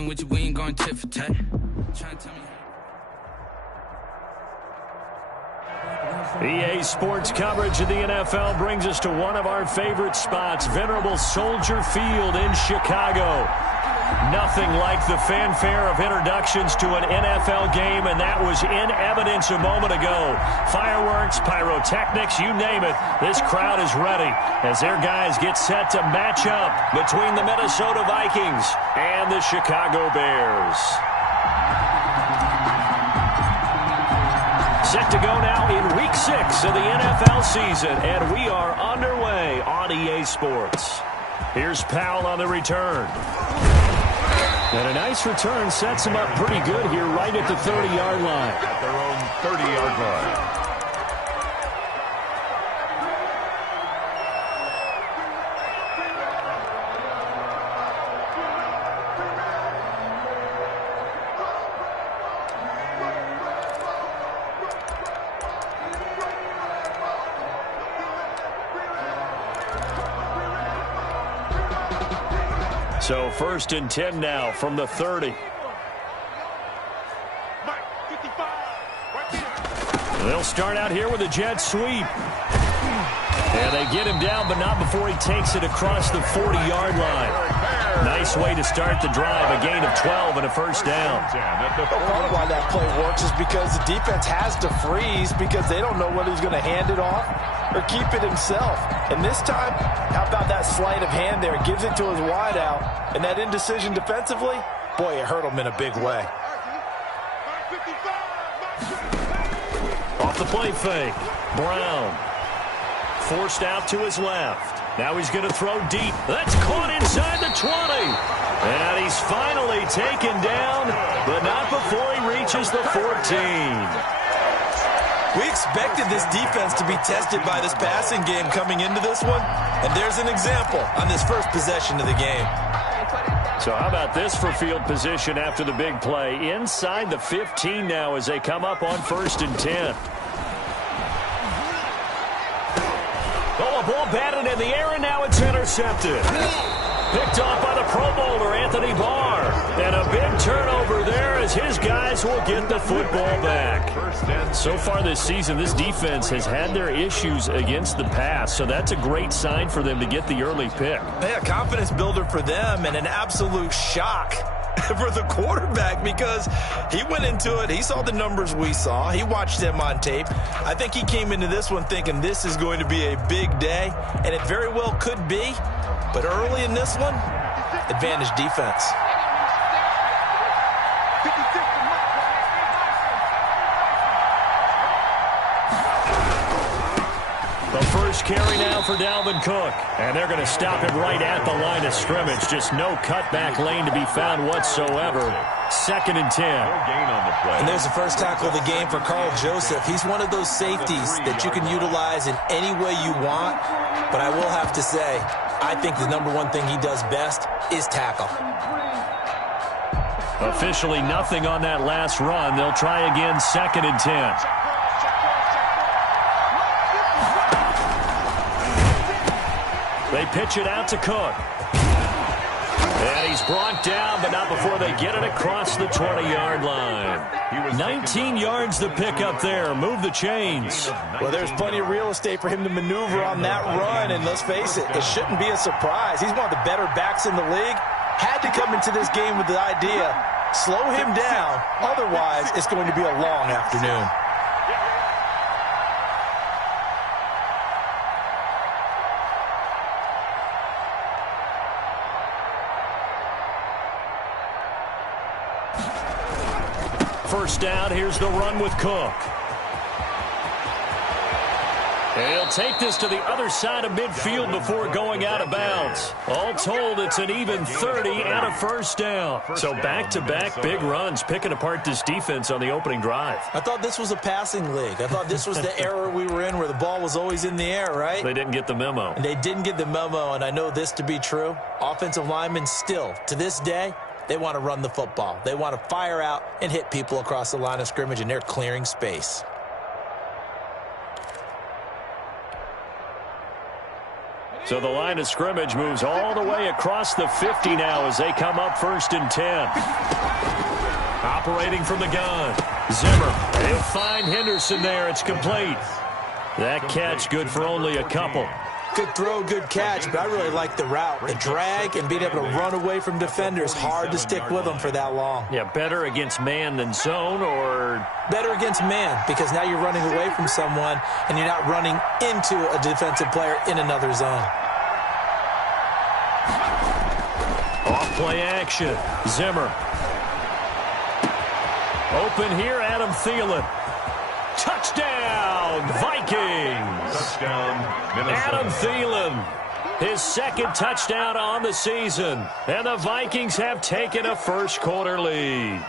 beefing with you, we ain't going tit for tat. Trying to tell me. EA Sports coverage of the NFL brings us to one of our favorite spots, venerable Soldier Field in Chicago. Nothing like the fanfare of introductions to an NFL game, and that was in evidence a moment ago. Fireworks, pyrotechnics, you name it. This crowd is ready as their guys get set to match up between the Minnesota Vikings and the Chicago Bears. Set to go now in Week 6 of the NFL season, and we are underway on EA Sports. Here's Powell on the return. And a nice return sets them up pretty good here right at the 30-yard line. At their own 30-yard line. So 1st and 10 now from the 30. They'll start out here with a jet sweep. And they get him down, but not before he takes it across the 40-yard line. Nice way to start the drive, a gain of 12 and a first down. Part of why that play works is because the defense has to freeze because they don't know whether he's going to hand it off or keep it himself. And this time, how about that sleight of hand there? Gives it to his wideout. And that indecision defensively, boy, it hurt him in a big way. Off the play fake, Brown. Forced out to his left. Now he's going to throw deep. That's caught inside the 20. And he's finally taken down, but not before he reaches the 14. We expected this defense to be tested by this passing game coming into this one, and there's an example on this first possession of the game. So how about this for field position after the big play? Inside the 15 now as they come up on 1st and 10. Oh, a ball batted in the air, and now it's intercepted. Picked off by the Pro Bowler, Anthony Barr. And a big turnover there as his guys will get the football back. So far this season, this defense has had their issues against the pass, so that's a great sign for them to get the early pick. Yeah, confidence builder for them and an absolute shock for the quarterback because he went into it. He saw the numbers we saw. He watched them on tape. I think he came into this one thinking this is going to be a big day, and it very well could be. But early in this one, advantage defense. The first carry now for Dalvin Cook. And they're going to stop him right at the line of scrimmage. Just no cutback lane to be found whatsoever. 2nd and 10. And there's the first tackle of the game for Carl Joseph. He's one of those safeties that you can utilize in any way you want. But I will have to say, I think the number one thing he does best is tackle. Officially nothing on that last run. They'll try again 2nd and 10. They pitch it out to Cook. And he's brought down, but not before they get it across the 20-yard line. 19 yards to pick up there. Move the chains. Well, there's plenty of real estate for him to maneuver on that run, and let's face it, it shouldn't be a surprise. He's one of the better backs in the league. Had to come into this game with the idea, slow him down, otherwise it's going to be a long afternoon. First down, here's the run with Cook. He'll take this to the other side of midfield before going out of bounds. All told, it's an even 30 and a first down. So back-to-back big runs picking apart this defense on the opening drive. I thought this was a passing league. I thought this was the era we were in where the ball was always in the air, right? They didn't get the memo. And they didn't get the memo, and I know this to be true. Offensive linemen still, to this day, they want to run the football. They want to fire out and hit people across the line of scrimmage, and they're clearing space. So the line of scrimmage moves all the way across the 50 now as they come up 1st and 10. Operating from the gun. Zimmer. They'll find Henderson there. It's complete. That catch good for only a couple. Good throw, good catch, but I really like the route. The drag and being able to run away from defenders. Hard to stick with them for that long. Yeah, better against man than zone, or? Better against man, because now you're running away from someone and you're not running into a defensive player in another zone. Off play action. Zimmer. Open here, Adam Thielen. Touchdown, Vikings. Touchdown, Minnesota. Adam Thielen, his second touchdown on the season. And the Vikings have taken a first-quarter lead.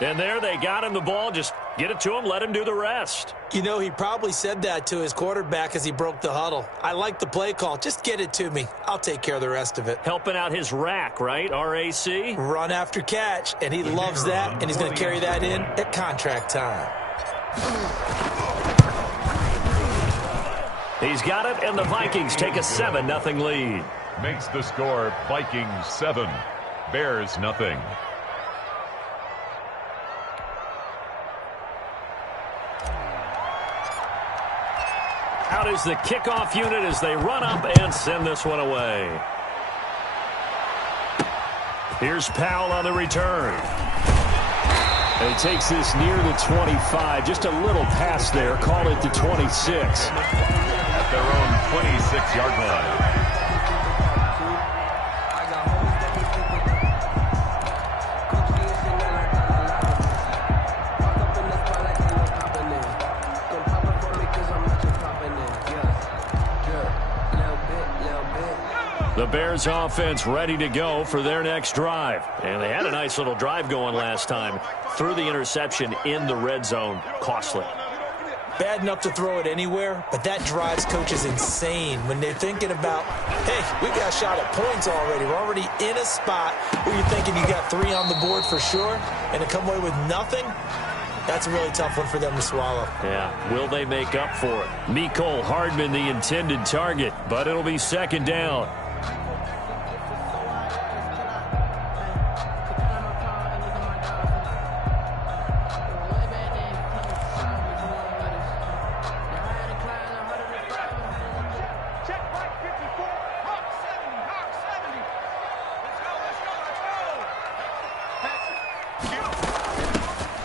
And there they got him the ball. Just get it to him, let him do the rest. You know, he probably said that to his quarterback as he broke the huddle. I like the play call. Just get it to me. I'll take care of the rest of it. Helping out his rack, right? R-A-C? Run after catch, and he loves that, and he's going to carry that in at contract time. He's got it, and the Vikings take a 7-0 lead. Makes the score Vikings 7, Bears nothing. Out is the kickoff unit as they run up and send this one away. Here's Powell on the return. And he takes this near the 25. Just a little pass there. Call it the 26. At their own 26-yard line. The Bears offense ready to go for their next drive. And they had a nice little drive going last time. Threw the interception in the red zone. Costly. Bad enough to throw it anywhere, but that drives coaches insane when they're thinking about, hey, we got a shot at points already. We're already in a spot where you're thinking you got 3 on the board for sure, and to come away with nothing, that's a really tough one for them to swallow. Yeah, will they make up for it? Mecole Hardman, the intended target, but it'll be second down.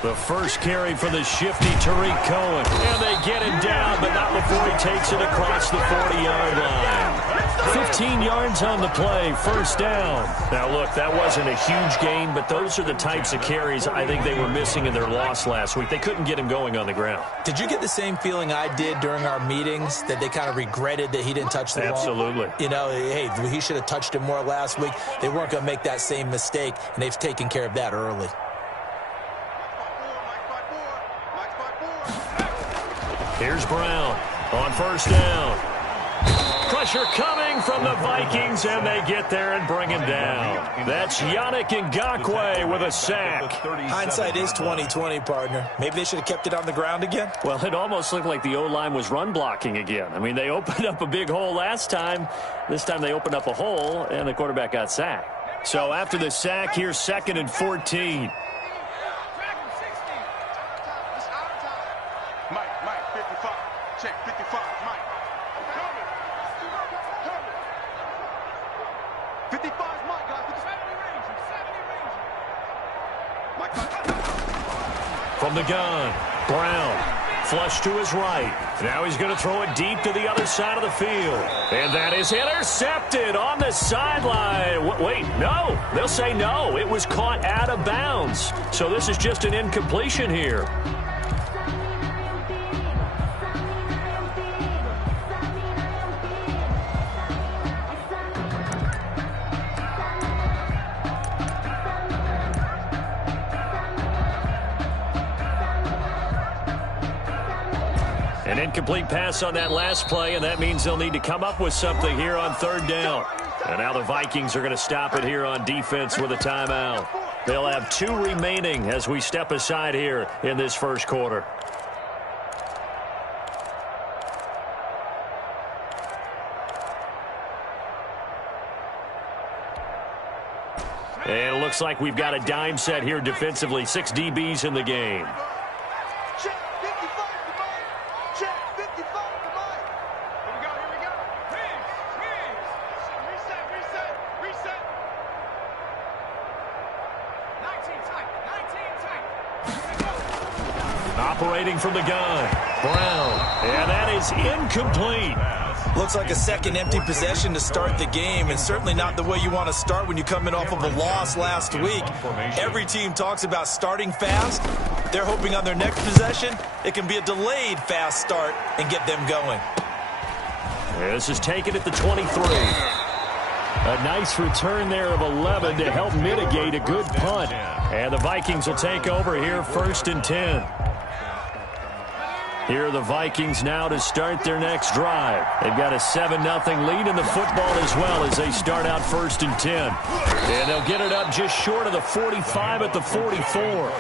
The first carry for the shifty Tariq Cohen. And they get him down, but not before he takes it across the 40-yard line. 15 yards on the play, first down. Now, look, that wasn't a huge gain, but those are the types of carries I think they were missing in their loss last week. They couldn't get him going on the ground. Did you get the same feeling I did during our meetings, that they kind of regretted that he didn't touch the ball? Absolutely. You know, hey, he should have touched it more last week. They weren't going to make that same mistake, and they've taken care of that early. Here's Brown on first down. Pressure coming from the Vikings, and they get there and bring him down. That's Yannick Ngakoue with a sack. Hindsight is 20/20, partner. Maybe they should have kept it on the ground again. Well, it almost looked like the O-line was run blocking again. I mean, they opened up a big hole last time. This time they opened up a hole, and the quarterback got sacked. So after the sack, here's 2nd and 14. From the gun, Brown, flush to his right. Now he's going to throw it deep to the other side of the field. And that is intercepted on the sideline. Wait, no. They'll say no. It was caught out of bounds. So this is just an incompletion here. An incomplete pass on that last play, and that means they'll need to come up with something here on 3rd down. And now the Vikings are going to stop it here on defense with a timeout. They'll have 2 remaining as we step aside here in this first quarter. looks like we've got a dime set here defensively. 6 DBs in the game. Check 55 to Mike. Check 55 to Mike. Here we go, here we go. Freeze. Reset. 19 tight. Operating from the gun. Brown. And that is incomplete. Looks like a second empty possession to start the game, and certainly not the way you want to start when you come in off of a loss last week. Every team talks about starting fast. They're hoping on their next possession, it can be a delayed fast start and get them going. This is taken at the 23. A nice return there of 11 to help mitigate a good punt. And the Vikings will take over here 1st and 10. Here are the Vikings now to start their next drive. They've got a 7-0 lead in the football as well as they start out 1st and 10. And they'll get it up just short of the 45 at the 44.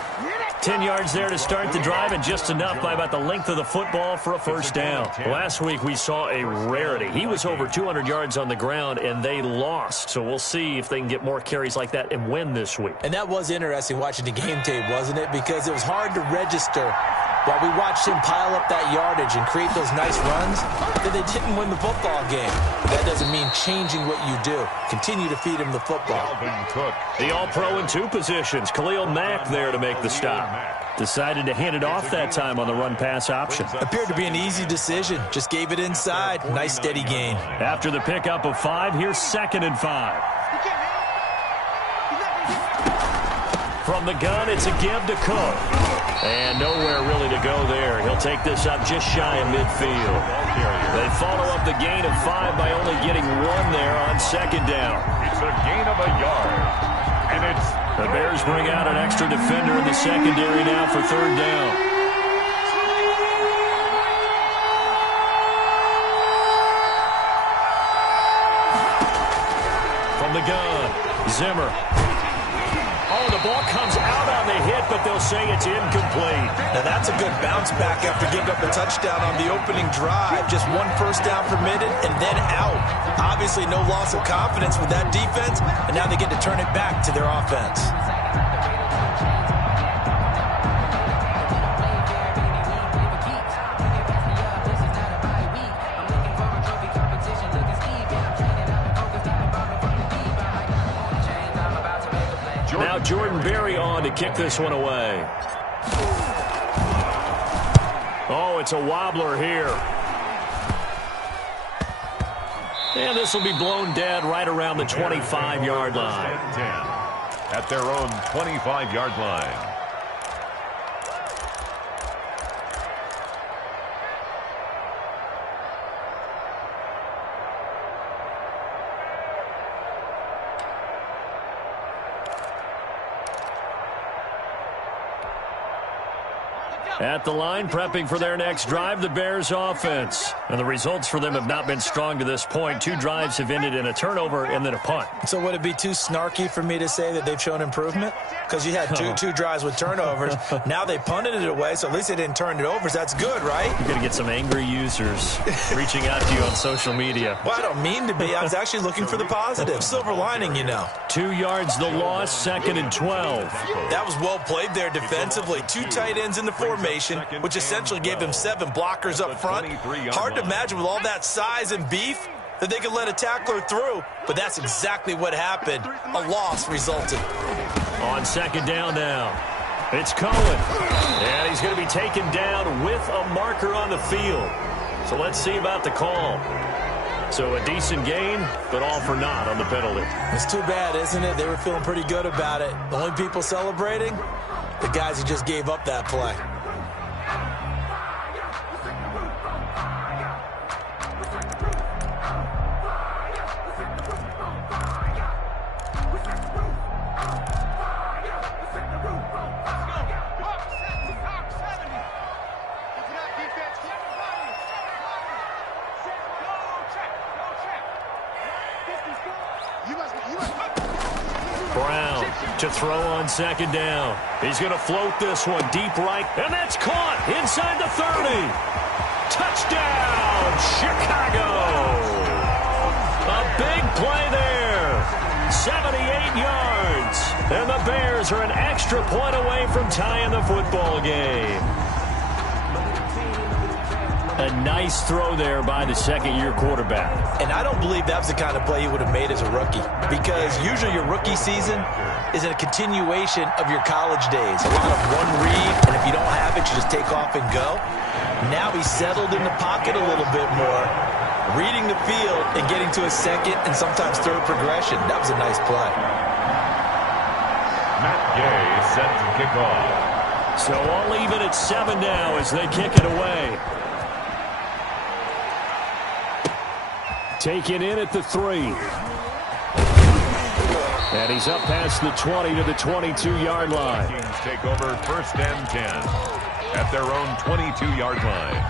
10 yards there to start the drive, and just enough by about the length of the football for a first down. Last week we saw a rarity. He was over 200 yards on the ground, and they lost. So we'll see if they can get more carries like that and win this week. And that was interesting watching the game tape, wasn't it? Because it was hard to register while we watched him pile up that yardage and create those nice runs, that they didn't win the football game. But that doesn't mean changing what you do. Continue to feed him the football. The All-Pro in 2 positions. Khalil Mack there to make the stop. Decided to hand it off that time on the run-pass option. Appeared to be an easy decision. Just gave it inside. Nice, steady gain. After the pickup of 5, here's 2nd and 5. From the gun, it's a give to Cook. And nowhere really to go there. He'll take this up just shy of midfield. They follow up the gain of 5 by only getting 1 there on 2nd down. It's a gain of a yard. And it's the Bears bring out an extra defender in the secondary now for 3rd down. From the gun, Zimmer. Oh, the ball comes out on the hit, but they'll say it's incomplete. Now that's a good bounce back after giving up a touchdown on the opening drive. Just 1 first down permitted and then out. Obviously no loss of confidence with that defense, and now they get to turn it back to their offense. Now Jordan Berry on to kick this one away. Oh, it's a wobbler here. And this will be blown dead right around the 25-yard line. At their own 25-yard line. At the line, prepping for their next drive, the Bears offense. And the results for them have not been strong to this point. 2 drives have ended in a turnover and then a punt. So would it be too snarky for me to say that they've shown improvement? Because you had two drives with turnovers. Now they punted it away, so at least they didn't turn it over. So that's good, right? You're going to get some angry users reaching out to you on social media. Well, I don't mean to be. I was actually looking for the positive. Silver lining, you know. 2 yards the loss, 2nd and 12. That was well played there defensively. 2 tight ends in the formation, which essentially gave them 7 blockers up front. Hard to imagine with all that size and beef that they could let a tackler through, but that's exactly what happened. A loss resulted. On 2nd down now, it's Cohen. And he's going to be taken down with a marker on the field. So let's see about the call. So a decent gain, but all for naught on the penalty. It's too bad, isn't it? They were feeling pretty good about it. The only people celebrating, the guys who just gave up that play. Brown to throw on 2nd down. He's going to float this one deep right, and that's caught inside the 30. Touchdown, Chicago. A big play there. 78 yards. And the Bears are an extra point away from tying the football game. A nice throw there by the second-year quarterback. And I don't believe that was the kind of play he would have made as a rookie, because usually your rookie season is a continuation of your college days. A lot of one read, and if you don't have it, you just take off and go. Now he's settled in the pocket a little bit more, reading the field and getting to a second and sometimes third progression. That was a nice play. Matt Gay set to kick off. So all even at 7 now as they kick it away. Taken in at the 3. And he's up past the 20 to the 22-yard line. Vikings take over 1st and 10 at their own 22-yard line.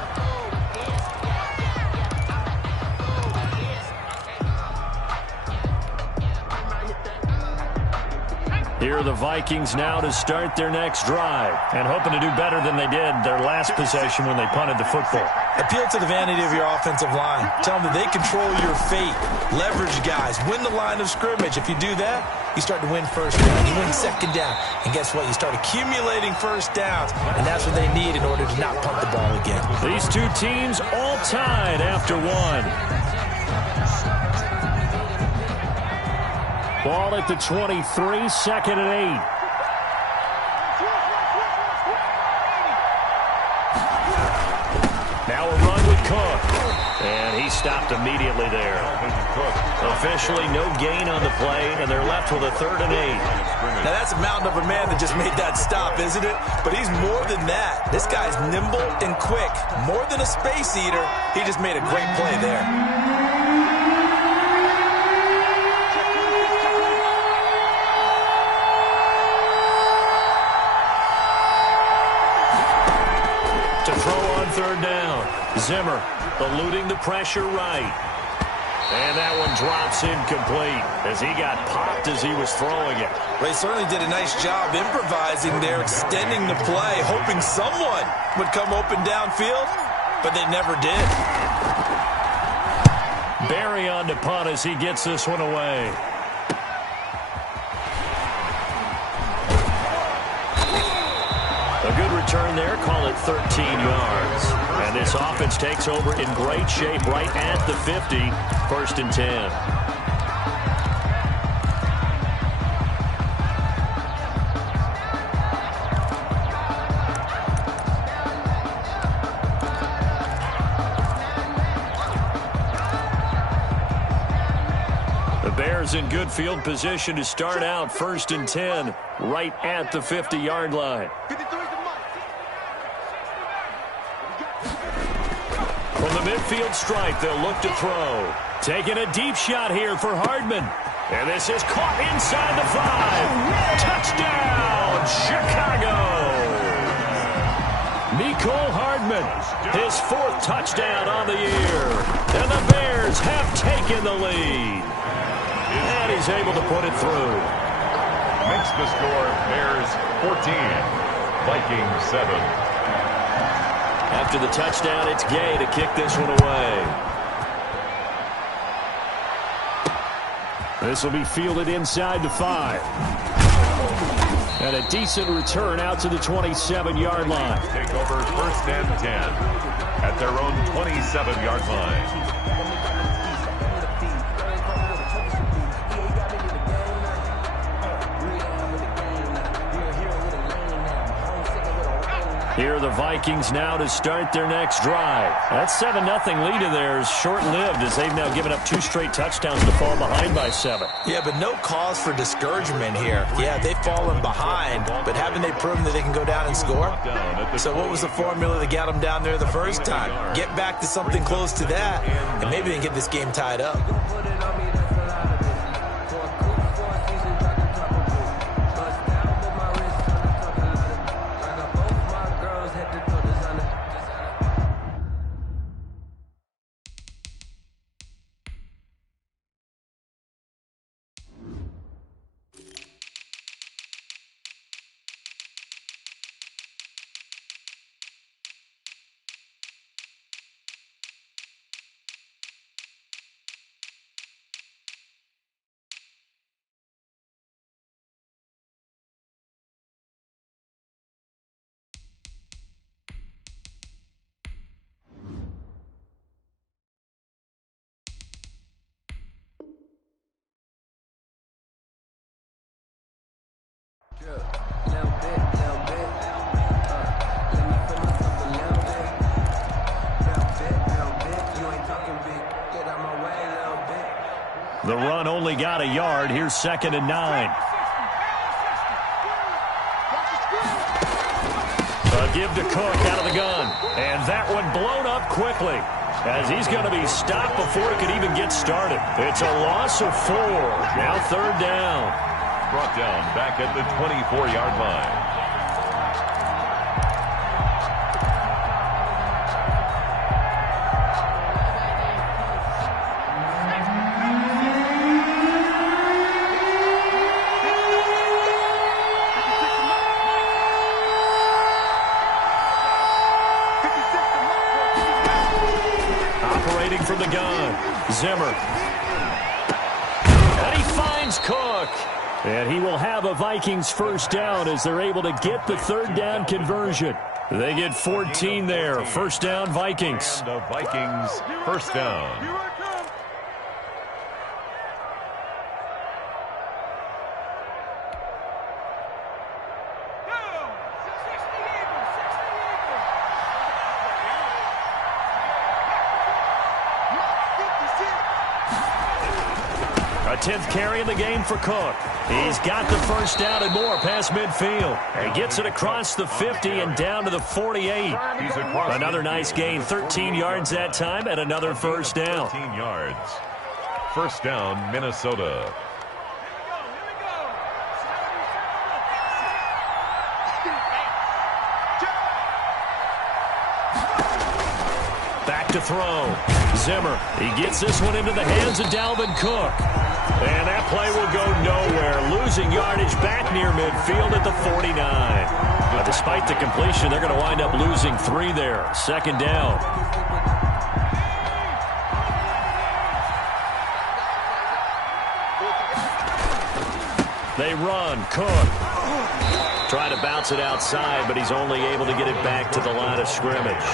Here are the Vikings now to start their next drive, and hoping to do better than they did their last possession when they punted the football. Appeal to the vanity of your offensive line. Tell them that they control your fate. Leverage guys. Win the line of scrimmage. If you do that, you start to win first down. You win second down. And guess what? You start accumulating first downs, and that's what they need in order to not punt the ball again. These two teams all tied after 1. Ball at the 23, 2nd and 8. Now a run with Cook. And he stopped immediately there. Officially no gain on the play, and they're left with a 3rd and 8. Now that's a mountain of a man that just made that stop, isn't it? But he's more than that. This guy's nimble and quick. More than a space eater, he just made a great play there. To throw on 3rd down. Zimmer eluding the pressure right. And that one drops incomplete as he got popped as he was throwing it. They certainly did a nice job improvising there, extending the play, hoping someone would come open downfield, but they never did. Barry on to punt as he gets this one away. A good return there, call it 13 yards. And this offense takes over in great shape right at the 50, 1st and 10. The Bears in good field position to start out 1st and 10 right at the 50-yard line. From the midfield stripe, they'll look to throw. Taking a deep shot here for Hardman. And this is caught inside the 5. Touchdown, Chicago! Mecole Hardman, his 4th touchdown on the year. And the Bears have taken the lead. And he's able to put it through. Makes the score Bears 14, Vikings 7. After the touchdown, it's Gay to kick this one away. This will be fielded inside the 5. And a decent return out to the 27-yard line. Take over 1st and 10 at their own 27-yard line. Here are the Vikings now to start their next drive. That 7-0 lead of theirs short-lived as they've now given up 2 straight touchdowns to fall behind by 7. Yeah, but no cause for discouragement here. Yeah, they've fallen behind, but haven't they proven that they can go down and score? So what was the formula that got them down there the first time? Get back to something close to that, and maybe they can get this game tied up. The run only got a yard. Here's 2nd and 9. A give to Cook out of the gun. And that one blown up quickly, as he's going to be stopped before it could even get started. It's a loss of 4. Now 3rd down. Brought down back at the 24-yard line. From the gun, Zimmer. And he finds Cook. And he will have a Vikings 1st down as they're able to get the 3rd down conversion. They get 14 there. 1st down, Vikings. And the Vikings 1st down. A 10th carry in the game for Cook. He's got the 1st down and more past midfield. He gets it across the 50 and down to the 48. Another nice gain, 13 yards that time, and another 1st down. 13 yards. 1st down, Minnesota. Back to throw. Zimmer. He gets this one into the hands of Dalvin Cook. And that play will go nowhere. Losing yardage back near midfield at the 49. But despite the completion, they're going to wind up losing 3 there. 2nd down. They run. Cook. Trying to bounce it outside, but he's only able to get it back to the line of scrimmage.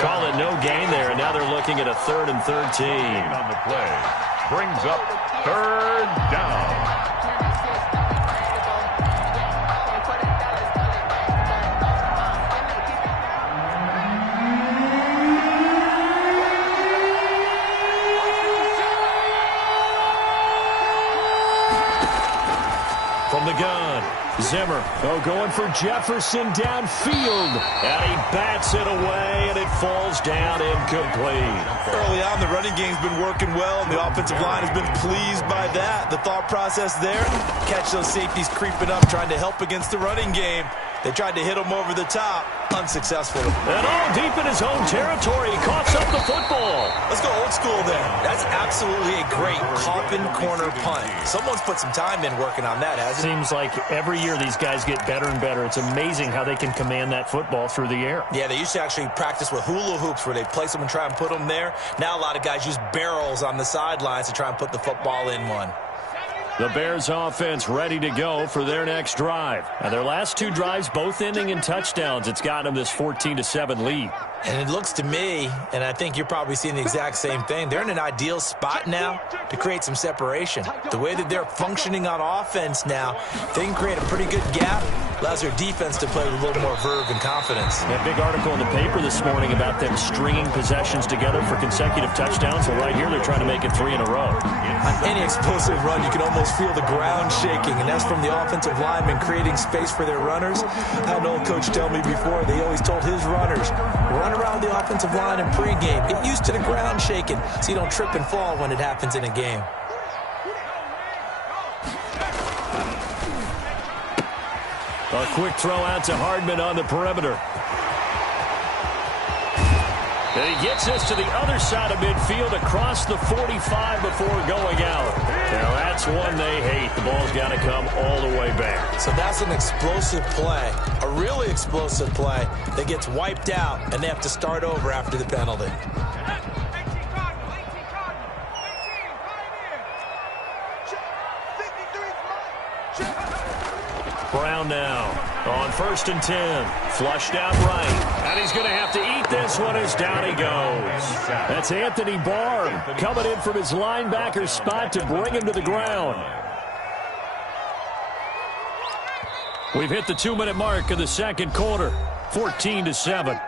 Call it no gain there, and now they're looking at a 3rd and 13. On the play. Brings up 3rd down. From the gun, Zimmer, going for Jefferson downfield. And he bats it away, and it falls down incomplete. Early on, the running game's been working well, and the offensive line has been pleased by that. The thought process there, catch those safeties creeping up, trying to help against the running game. They tried to hit him over the top. Unsuccessful. And all deep in his own territory, he coughs up the football. Let's go old school there. That's absolutely a great coffin corner punt. Someone's put some time in working on that, hasn't it? Seems like every year these guys get better and better. It's amazing how they can command that football through the air. Yeah, they used to actually practice with hula hoops where they place them and try and put them there. Now a lot of guys use barrels on the sidelines to try and put the football in one. The Bears offense ready to go for their next drive. And their last 2 drives both ending in touchdowns. It's gotten them this 14-7 lead. And it looks to me, and I think you're probably seeing the exact same thing, they're in an ideal spot now to create some separation. The way that they're functioning on offense now, they can create a pretty good gap. Allows their defense to play with a little more verve and confidence. A big article in the paper this morning about them stringing possessions together for consecutive touchdowns. Well, right here, they're trying to make it 3 in a row. On any explosive run, you can almost feel the ground shaking, and that's from the offensive linemen creating space for their runners. I had an old coach tell me before, they always told his runners, run around the offensive line in pregame. Get used to the ground shaking so you don't trip and fall when it happens in a game. A quick throw out to Hardman on the perimeter. And he gets this to the other side of midfield across the 45 before going out. Now that's one they hate. The ball's got to come all the way back. So that's an explosive play, a really explosive play that gets wiped out, and they have to start over after the penalty. Brown now on 1st and 10. Flushed out right. And he's going to have to eat this one as down he goes. That's Anthony Barr coming in from his linebacker spot to bring him to the ground. We've hit the 2-minute mark of the 2nd quarter. 14-7.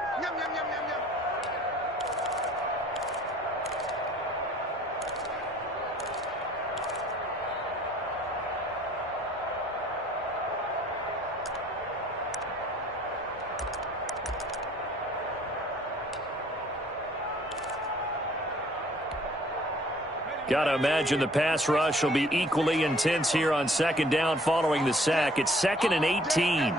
Got to imagine the pass rush will be equally intense here on second down following the sack. It's 2nd and 18.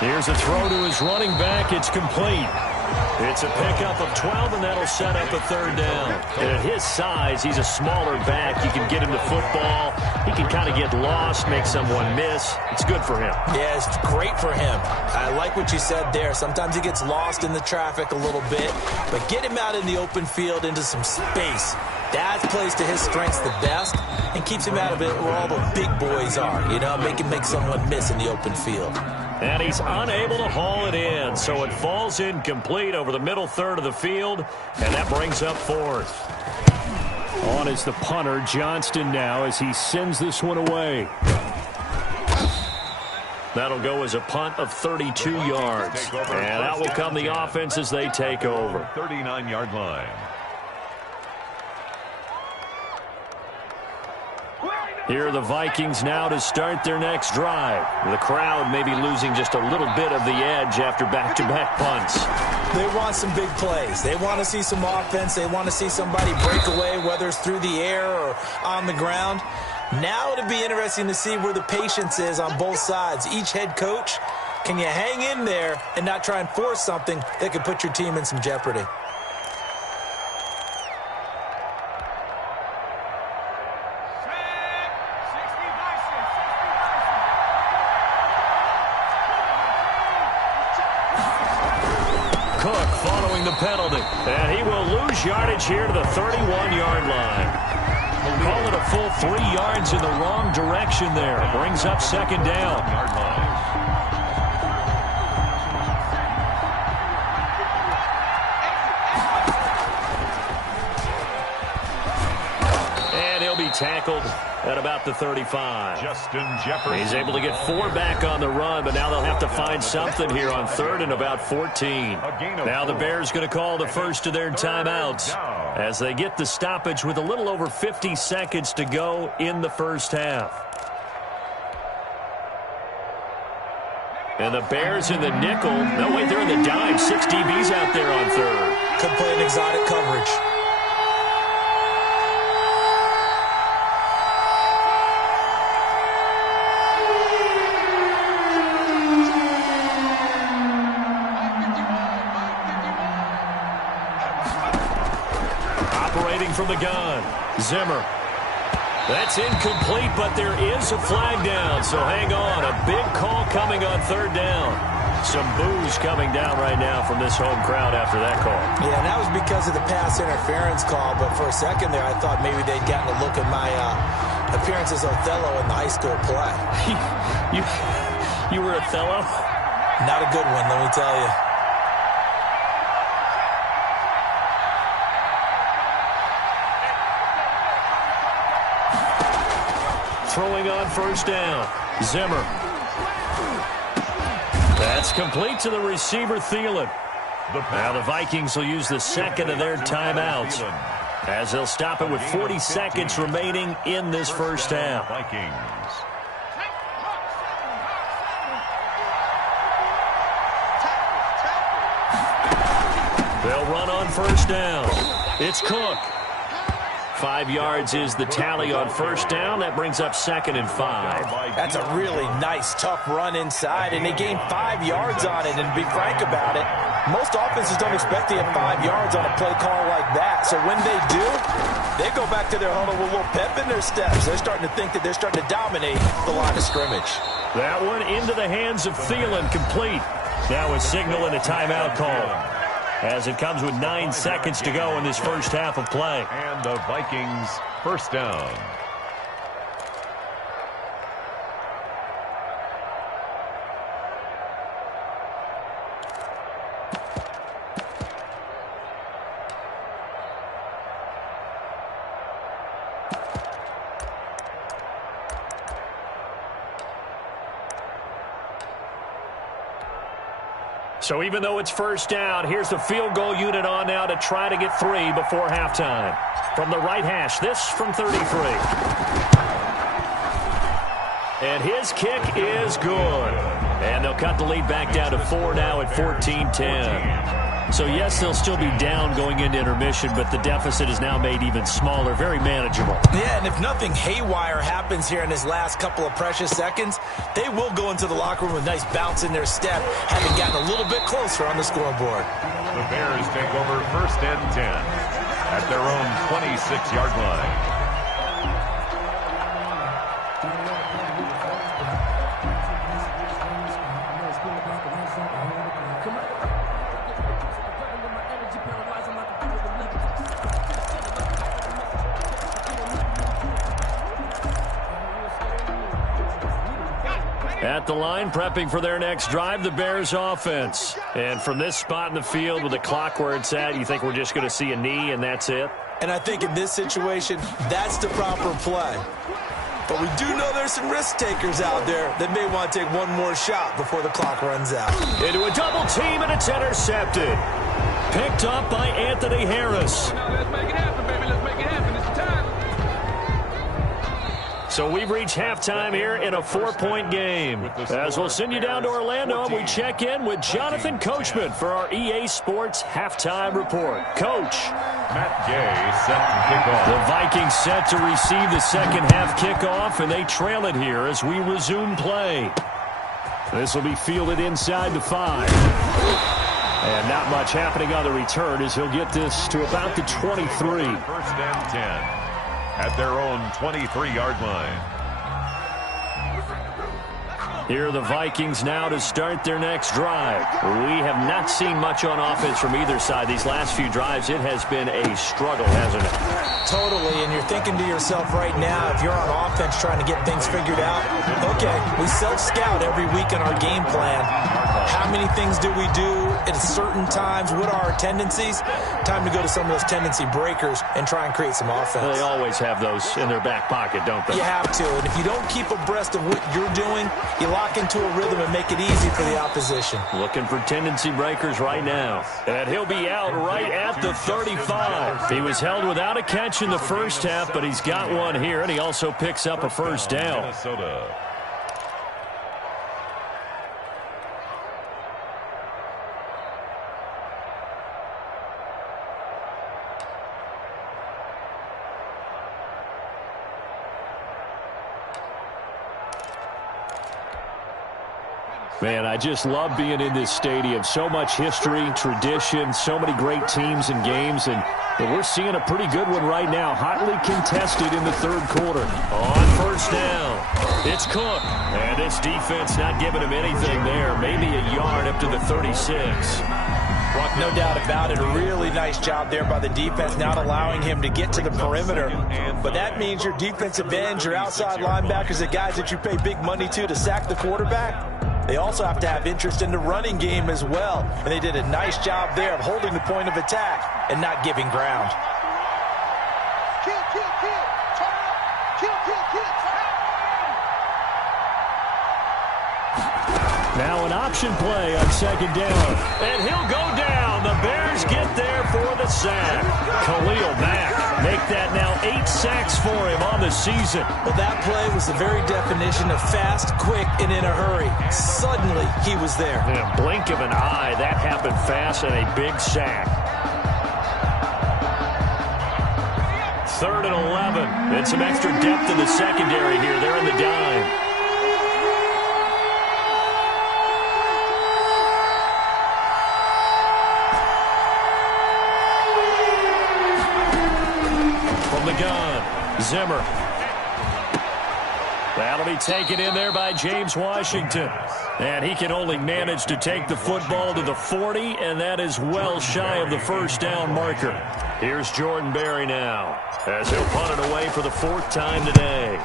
Here's a throw to his running back. It's complete. It's a pickup of 12, and that'll set up a 3rd down. And at his size, he's a smaller back. You can get him to football. He can kind of get lost, make someone miss. It's good for him. Yeah, it's great for him. I like what you said there. Sometimes he gets lost in the traffic a little bit, but get him out in the open field into some space. That plays to his strengths the best and keeps him out of it where all the big boys are, you know, make someone miss in the open field. And he's unable to haul it in, so it falls incomplete over the middle third of the field, and that brings up 4th. On is the punter, Johnston, now as he sends this one away. That'll go as a punt of 32 yards. And out will come the offense as they take over. 39-yard line. Here are the Vikings now to start their next drive. The crowd may be losing just a little bit of the edge after back-to-back punts. They want some big plays. They want to see some offense. They want to see somebody break away, whether it's through the air or on the ground. Now it'll be interesting to see where the patience is on both sides. Each head coach, can you hang in there and not try and force something that could put your team in some jeopardy? Cook following the penalty, and he will lose yardage here to the 31-yard line. Call it a full 3 yards in the wrong direction there. Brings up 2nd down. And he'll be tackled at about the 35. Justin Jefferson. He's able to get 4 back on the run, but now they'll have to find something here on 3rd and about 14. Now the Bears going to call the first of their timeouts as they get the stoppage with a little over 50 seconds to go in the first half. And the Bears in the nickel. No, wait, they're in the dime. 6 DBs out there on 3rd. Could play an exotic coverage. From the gun, Zimmer. That's incomplete, but there is a flag down, so hang on. A big call coming on 3rd down. Some boos coming down right now from this home crowd after that call. Yeah, and that was because of the pass interference call, but for a second there, I thought maybe they'd gotten a look at my appearance as Othello in the high school play. You were Othello? Not a good one, let me tell you. Throwing on 1st down. Zimmer. That's complete to the receiver, Thielen. Now the Vikings will use the 2nd of their timeouts as they'll stop it with 40 seconds remaining in this first half. Vikings. They'll run on 1st down. It's Cook. 5 yards is the tally on 1st down. That brings up 2nd and 5. That's a really nice, tough run inside, and they gained 5 yards on it. And to be frank about it, most offenses don't expect to get 5 yards on a play call like that. So when they do, they go back to their huddle with a little pep in their steps. They're starting to think that they're starting to dominate the line of scrimmage. That one into the hands of Thielen, complete. Now a signal and a timeout call, as it comes with 9 seconds to go in this first half of play. And the Vikings 1st down. So even though it's 1st down, here's the field goal unit on now to try to get 3 before halftime. From the right hash, this from 33. And his kick is good. And they'll cut the lead back down to 4 now at 14-10. So, yes, they'll still be down going into intermission, but the deficit is now made even smaller, very manageable. Yeah, and if nothing haywire happens here in his last couple of precious seconds, they will go into the locker room with a nice bounce in their step, having gotten a little bit closer on the scoreboard. The Bears take over 1st and 10 at their own 26-yard line. At the line, prepping for their next drive, the Bears offense. And from this spot in the field with the clock where it's at, you think we're just going to see a knee and that's it? And I think in this situation, that's the proper play. But we do know there's some risk takers out there that may want to take one more shot before the clock runs out. Into a double team, and it's intercepted. Picked up by Anthony Harris. Now let's make it happen, baby. Let's make it happen. It's time. So we've reached halftime here in a 4-point game. As we'll send you down to Orlando, and we check in with Jonathan Coachman for our EA Sports Halftime Report. Coach. Matt Gay set to kick off. The Vikings set to receive the second half kickoff, and they trail it here as we resume play. This will be fielded inside the 5. And not much happening on the return as he'll get this to about the 23. 1st and 10 at their own 23-yard line. Here are the Vikings now to start their next drive. We have not seen much on offense from either side. These last few drives, it has been a struggle, hasn't it? Totally, and you're thinking to yourself right now, if you're on offense trying to get things figured out, okay, we self-scout every week in our game plan. How many things do we do at certain times? What are our tendencies? Time to go to some of those tendency breakers and try and create some offense. They always have those in their back pocket, don't they? You have to, and if you don't keep abreast of what you're doing, you lock into a rhythm and make it easy for the opposition. Looking for tendency breakers right now. And he'll be out right at the 35. He was held without a catch in the first half, but he's got one here, and he also picks up a first down. Minnesota. Man, I just love being in this stadium. So much history, tradition, so many great teams and games, and we're seeing a pretty good one right now. Hotly contested in the third quarter. On first down, it's Cook. And this defense not giving him anything there. Maybe a yard up to the 36. No doubt about it. A really nice job there by the defense, not allowing him to get to the perimeter. But that means your defensive ends, your outside linebackers, the guys that you pay big money to sack the quarterback, they also have to have interest in the running game as well. And they did a nice job there of holding the point of attack and not giving ground. Kill, kill, kill. Turn up. Kill, kill, kill. Turn up. Now an option play on second down. And he'll go down. The Bears get there for the sack. Khalil Mack make that now 8 sacks for him on the season. Well, that play was the very definition of fast, quick, and in a hurry. Suddenly, he was there. In a blink of an eye, that happened fast and a big sack. 3rd and 11. And some extra depth in the secondary here. They're in the dime. The gun, Zimmer. That'll be taken in there by James Washington. And he can only manage to take the football to the 40, and that is well shy of the first down marker. Here's Jordan Berry now, as he'll punt it away for the 4th time today.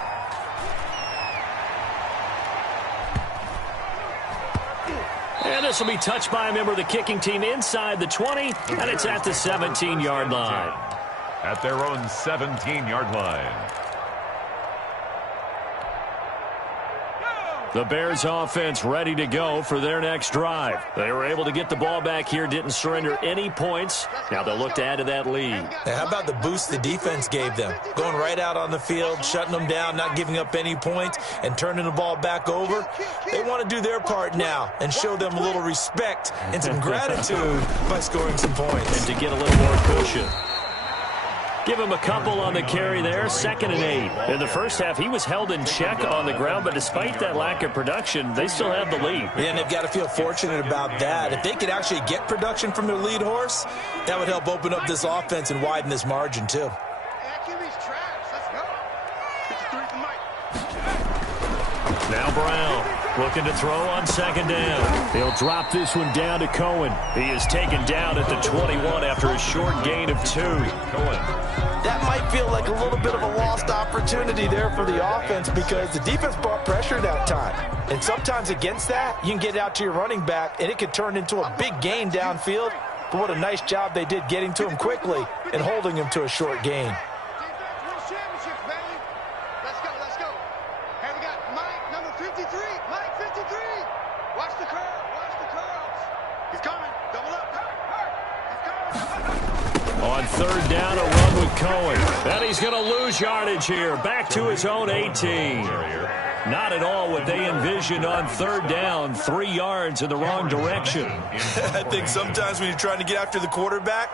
And this will be touched by a member of the kicking team inside the 20, and it's at the 17-yard line. At their own 17-yard line. The Bears offense ready to go for their next drive. They were able to get the ball back here, didn't surrender any points. Now they'll look to add to that lead. Now, how about the boost the defense gave them? Going right out on the field, shutting them down, not giving up any points, and turning the ball back over. They want to do their part now and show them a little respect and some gratitude by scoring some points. And to get a little more cushion. Give him a couple on the carry there, 2nd and 8. In the first half, he was held in check on the ground, but despite that lack of production, they still have the lead. Yeah, and they've got to feel fortunate about that. If they could actually get production from their lead horse, that would help open up this offense and widen this margin, too. Now Brown looking to throw on 2nd down. He'll drop this one down to Cohen. He is taken down at the 21 after a short gain of 2. That might feel like a little bit of a lost opportunity there for the offense because the defense brought pressure that time. And sometimes against that, you can get out to your running back, and it could turn into a big gain downfield. But what a nice job they did getting to him quickly and holding him to a short gain. On 3rd down, a run with Cohen. And he's going to lose yardage here. Back to his own 18. Not at all what they envisioned on 3rd down. 3 yards in the wrong direction. I think sometimes when you're trying to get after the quarterback,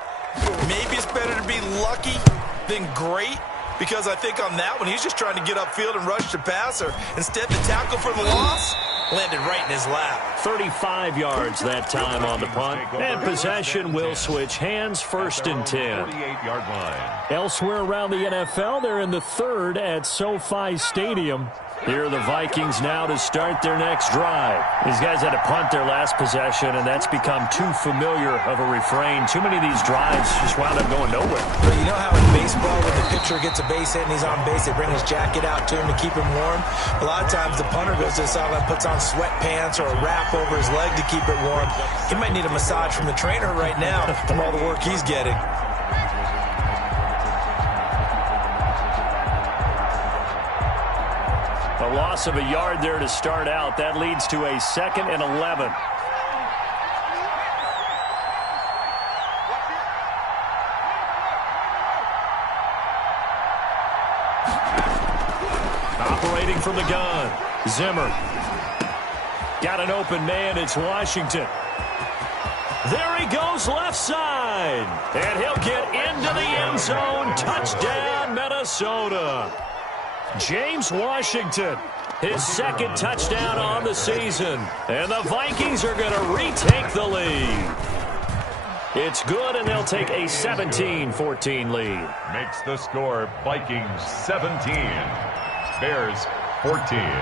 maybe it's better to be lucky than great. Because I think on that one, he's just trying to get upfield and rush the passer. Instead, the tackle for the loss landed right in his lap. 35 yards that time on the punt. And possession will switch hands, 1st and 10. 48-yard line. Elsewhere around the NFL, they're in the 3rd at SoFi Stadium. Here are the Vikings now to start their next drive. These guys had to punt their last possession, and that's become too familiar of a refrain. Too many of these drives just wound up going nowhere. But you know how in baseball, when the pitcher gets a base hit and he's on base, they bring his jacket out to him to keep him warm? A lot of times the punter goes to the sideline, puts on sweatpants or a wrap over his leg to keep it warm. He might need a massage from the trainer right now from all the work he's getting. A loss of a yard there to start out. That leads to a 2nd and 11. Operating from the gun. Zimmer. Got an open man. It's Washington. There he goes left side. And he'll get into the end zone. Touchdown, Minnesota. James Washington, his 2nd touchdown on the season. And the Vikings are going to retake the lead. It's good, and they'll take a 17-14 lead. Makes the score Vikings 17. Bears 14.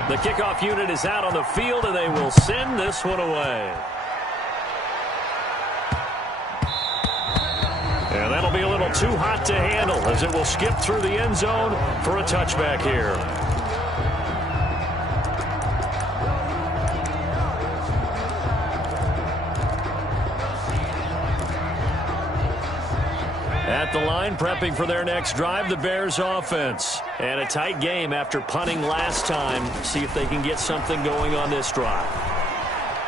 The kickoff unit is out on the field, and they will send this one away. And that'll be a little too hot to handle as it will skip through the end zone for a touchback here. At the line, prepping for their next drive, the Bears offense. And a tight game after punting last time. See if they can get something going on this drive.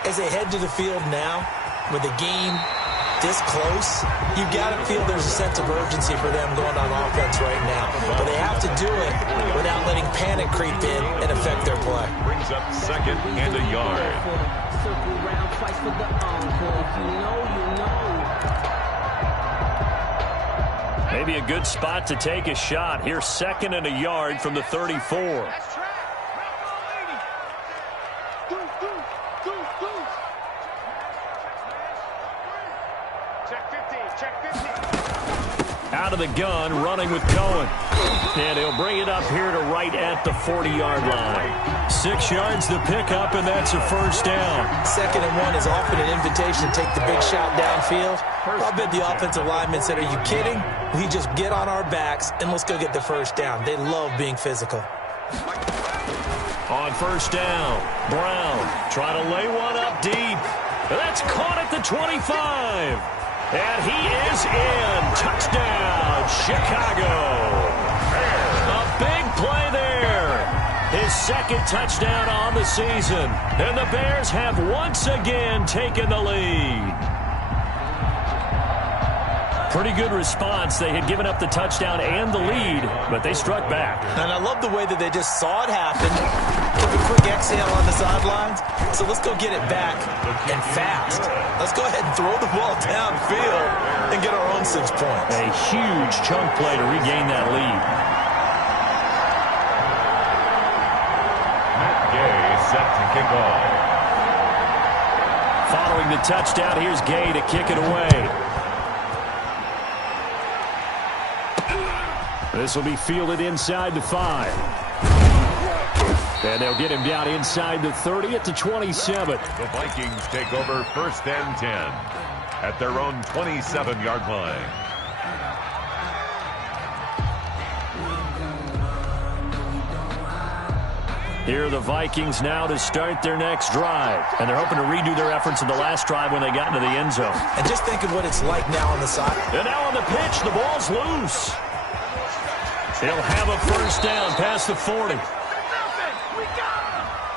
As they head to the field now, with the game this close, you've got to feel there's a sense of urgency for them going on offense right now. But they have to do it without letting panic creep in and affect their play. Brings up 2nd and a yard. Maybe a good spot to take a shot. Here's 2nd and a yard from the 34. Out of the gun, running with Cohen. And he'll bring it up here to right at the 40-yard line. 6 yards to pick up, and that's a 1st down. 2nd and 1 is often an invitation to take the big shot downfield. I bet the offensive lineman said, are you kidding? We just get on our backs, and let's go get the 1st down. They love being physical. On 1st down, Brown trying to lay one up deep. That's caught at the 25. And he is in. Touchdown, Chicago. A big play there. His second touchdown on the season. And the Bears have once again taken the lead. Pretty good response. They had given up the touchdown and the lead, but they struck back. And I love the way that they just saw it happen. Took a quick exhale on the sidelines. So let's go get it back and fast. Let's go ahead and throw the ball downfield and get our own 6 points. A huge chunk play to regain that lead. Set to kick off. Following the touchdown, here's Gay to kick it away. This will be fielded inside the 5. And they'll get him down inside the 30 at the 27. The Vikings take over 1st and 10 at their own 27-yard line. Here are the Vikings now to start their next drive. And they're hoping to redo their efforts in the last drive when they got into the end zone. And just think of what it's like now on the side. And now on the pitch, the ball's loose. He'll have a first down past the 40.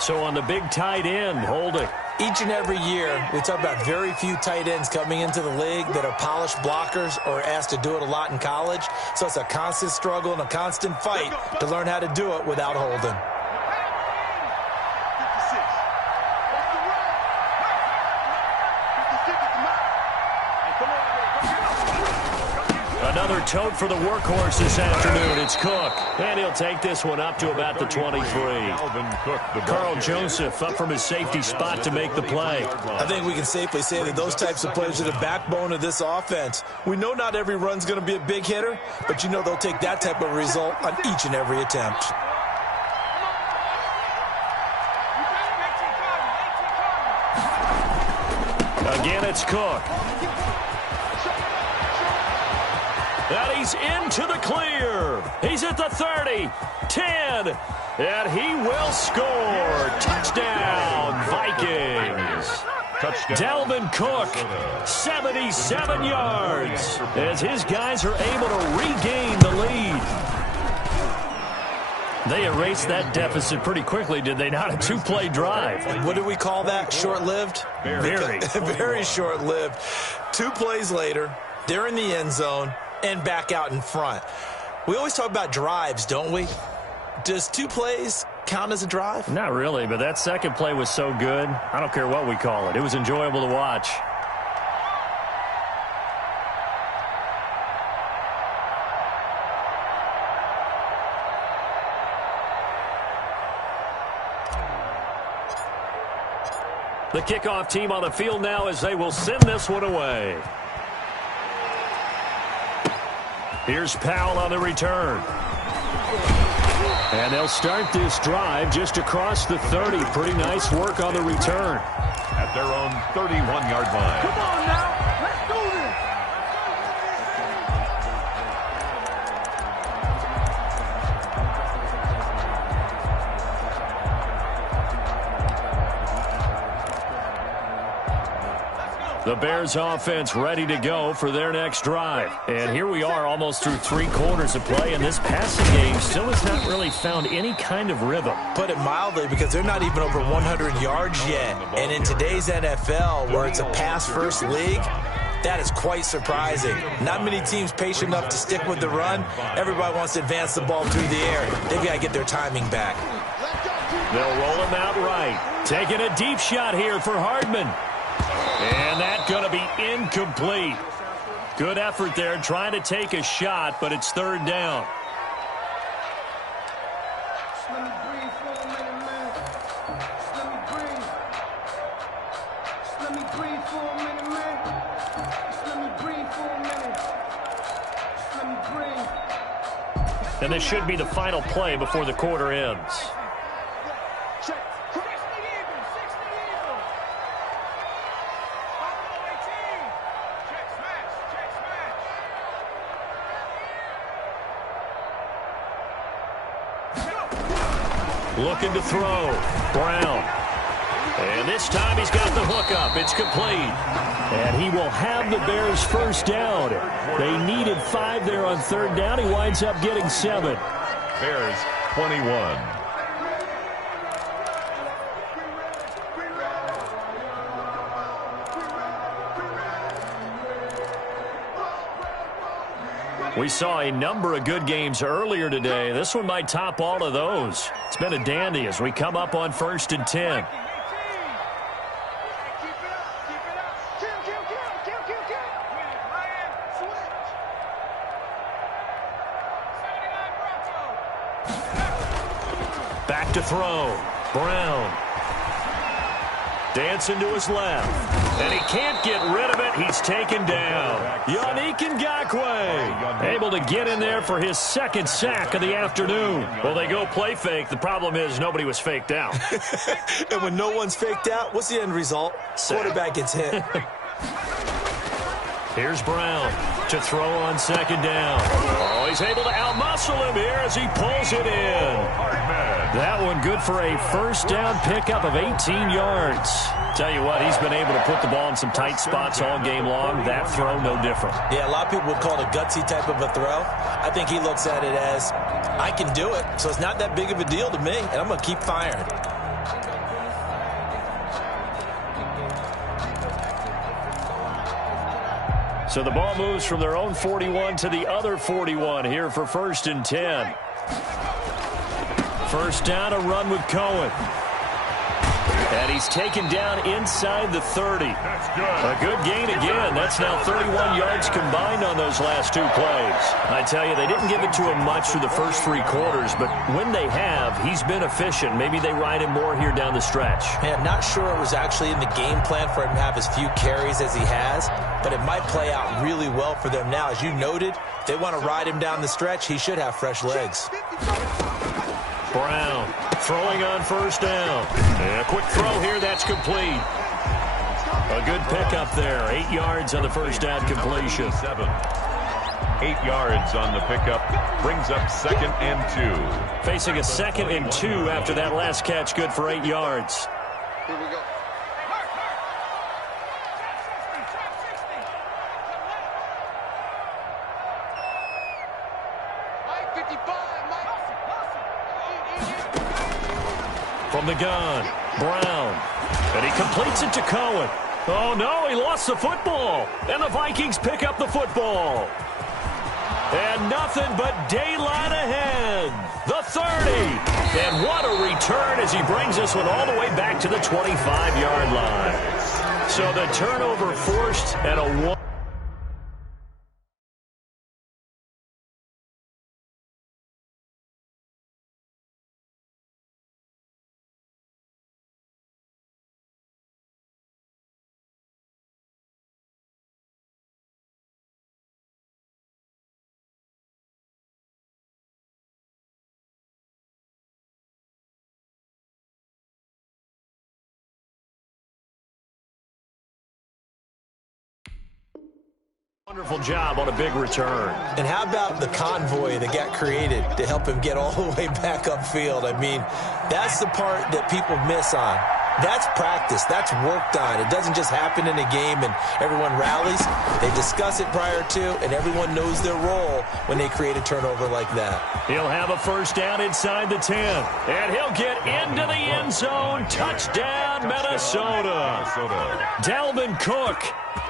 So on the big tight end, holding. Each and every year, we talk about very few tight ends coming into the league that are polished blockers or asked to do it a lot in college. So it's a constant struggle and a constant fight to learn how to do it without holding. Another tote for the workhorse this afternoon. It's Cook. And he'll take this one up to about the 23. Carl Joseph up from his safety spot to make the play. I think we can safely say that those types of players are the backbone of this offense. We know not every run's going to be a big hitter, but you know they'll take that type of result on each and every attempt. Again, it's Cook. And he's into the clear. He's at the 30, 10, and he will score. Touchdown, Vikings. Dalvin Cook, 77 yards, as his guys are able to regain the lead. They erased that deficit pretty quickly, did they not? A 2-play drive. What do we call that? Short-lived? Very. Very short-lived. 2 plays later, they're in the end zone and back out in front. We always talk about drives, don't we? Does 2 plays count as a drive? Not really, but that second play was so good. I don't care what we call it. It was enjoyable to watch. The kickoff team on the field now as they will send this one away. Here's Powell on the return. And they'll start this drive just across the 30. Pretty nice work on the return. At their own 31-yard line. Come on now. Let's do this. The Bears offense ready to go for their next drive. And here we are almost through 3 quarters of play, and this passing game still has not really found any kind of rhythm. Put it mildly, because they're not even over 100 yards yet. And in today's NFL, where it's a pass-first league, that is quite surprising. Not many teams patient enough to stick with the run. Everybody wants to advance the ball through the air. They've got to get their timing back. They'll roll him out right. Taking a deep shot here for Hardman. And that's going to be incomplete. Good effort there trying to take a shot, but it's 3rd down. Just let me breathe for a minute, man. Just let me breathe. Just let me breathe for a minute, man. Just let me breathe for a minute. Just let me breathe. And this should be the final play before the quarter ends. Looking to throw. Brown. And this time he's got the hook up. It's complete. And he will have the Bears' first down. They needed 5 there on 3rd down. He winds up getting 7. Bears 21. We saw a number of good games earlier today. This one might top all of those. It's been a dandy as we come up on 1st and 10. Back to throw. Brown. Dancing to his left. And he can't get rid of it. He's taken down. Yannick Ngakoue able to get in there for his second sack of the afternoon. Well, they go play fake. The problem is nobody was faked out. And when no one's faked out, what's the end result? Quarterback gets hit. Here's Brown to throw on 2nd down. Oh, he's able to outmuscle him here as he pulls it in. That one good for a 1st down pickup of 18 yards. Tell you what, he's been able to put the ball in some tight spots all game long. That throw, no different. Yeah, a lot of people would call it a gutsy type of a throw. I think he looks at it as, I can do it, so it's not that big of a deal to me, and I'm going to keep firing. So the ball moves from their own 41 to the other 41 here for 1st and 10. 1st down, a run with Cohen. And he's taken down inside the 30. That's good. A good gain again. That's now 31 yards combined on those last 2 plays. I tell you, they didn't give it to him much through the first 3 quarters, but when they have, he's been efficient. Maybe they ride him more here down the stretch. Man, not sure it was actually in the game plan for him to have as few carries as he has, but it might play out really well for them now. As you noted, if they want to ride him down the stretch, he should have fresh legs. Brown throwing on 1st down. And a quick throw here, that's complete. A good pickup there. 8 yards on the 1st down completion. 8 yards on the pickup. Brings up 2nd and 2. Facing a 2nd and 2 after that last catch, good for 8 yards. Here we go. From the gun, Brown. And he completes it to Cohen. Oh, no, he lost the football. And the Vikings pick up the football. And nothing but daylight ahead. The 30. And what a return as he brings this one all the way back to the 25-yard line. So the turnover forced and a 1. Wonderful job on a big return. And how about the convoy that got created to help him get all the way back upfield? I mean, that's the part that people miss on. That's practice. That's worked on. It doesn't just happen in a game and everyone rallies. They discuss it prior to, and everyone knows their role when they create a turnover like that. He'll have a 1st down inside the 10. And he'll get into the end zone. Touchdown, Minnesota. Dalvin Cook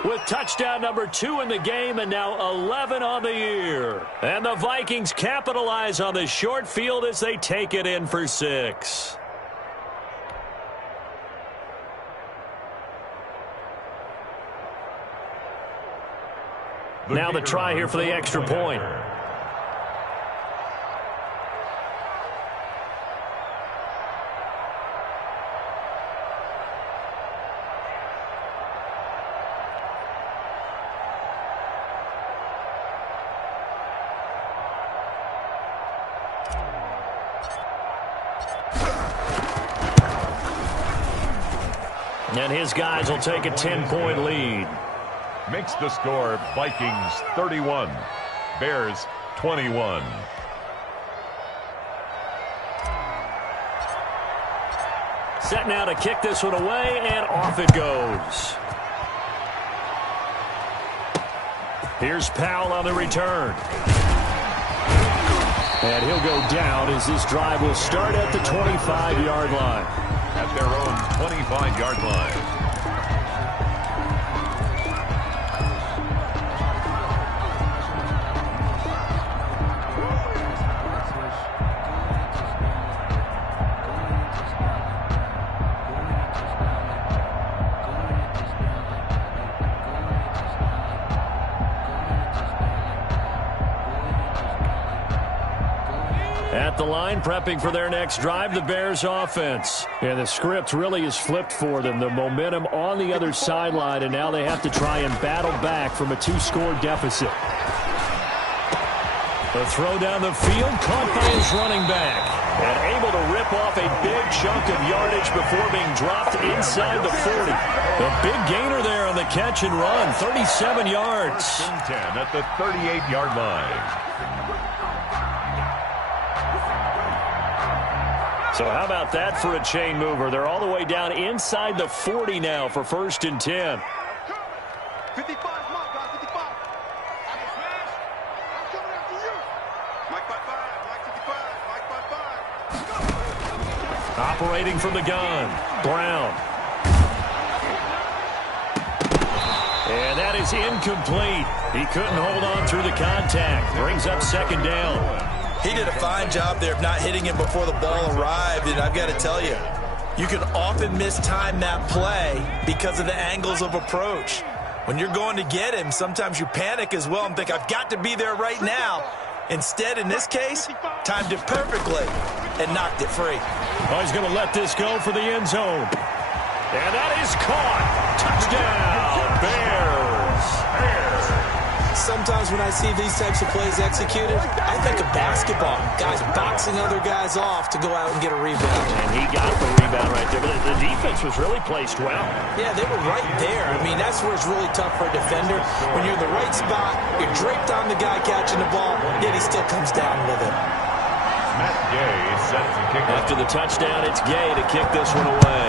with touchdown number 2 in the game and now 11 on the year. And the Vikings capitalize on the short field as they take it in for 6. Now the try here for the extra point. And his guys will take a 10-point lead. Makes the score Vikings 31, Bears 21. Set now to kick this one away, and off it goes. Here's Powell on the return. And he'll go down as this drive will start at the 25-yard line. At their own 25-yard line. At the line, prepping for their next drive, the Bears offense. And the script really is flipped for them. The momentum on the other sideline, and now they have to try and battle back from a 2-score deficit. The throw down the field, caught by his running back. And able to rip off a big chunk of yardage before being dropped inside the 40. The big gainer there on the catch and run, 37 yards. 10 at the 38-yard line. So how about that for a chain mover? They're all the way down inside the 40 now for 1st and 10. 55, mark, guys, 55. I'm coming after you. Mike 55, Mike 55, Mike 55. Operating from the gun, Brown. And that is incomplete. He couldn't hold on through the contact. Brings up 2nd down. He did a fine job there of not hitting him before the ball arrived, and I've got to tell you, you can often mistime that play because of the angles of approach. When you're going to get him, sometimes you panic as well and think, I've got to be there right now. Instead, in this case, timed it perfectly and knocked it free. Oh, he's going to let this go for the end zone. And that is caught. Touchdown, Bears. Sometimes when I see these types of plays executed, I think of basketball. Guys boxing other guys off to go out and get a rebound. And he got the rebound right there. But the defense was really placed well. Yeah, they were right there. I mean, that's where it's really tough for a defender. When you're in the right spot, you're draped on the guy catching the ball, yet he still comes down with it. Matt Gay set to kick off. After the touchdown, it's Gay to kick this one away.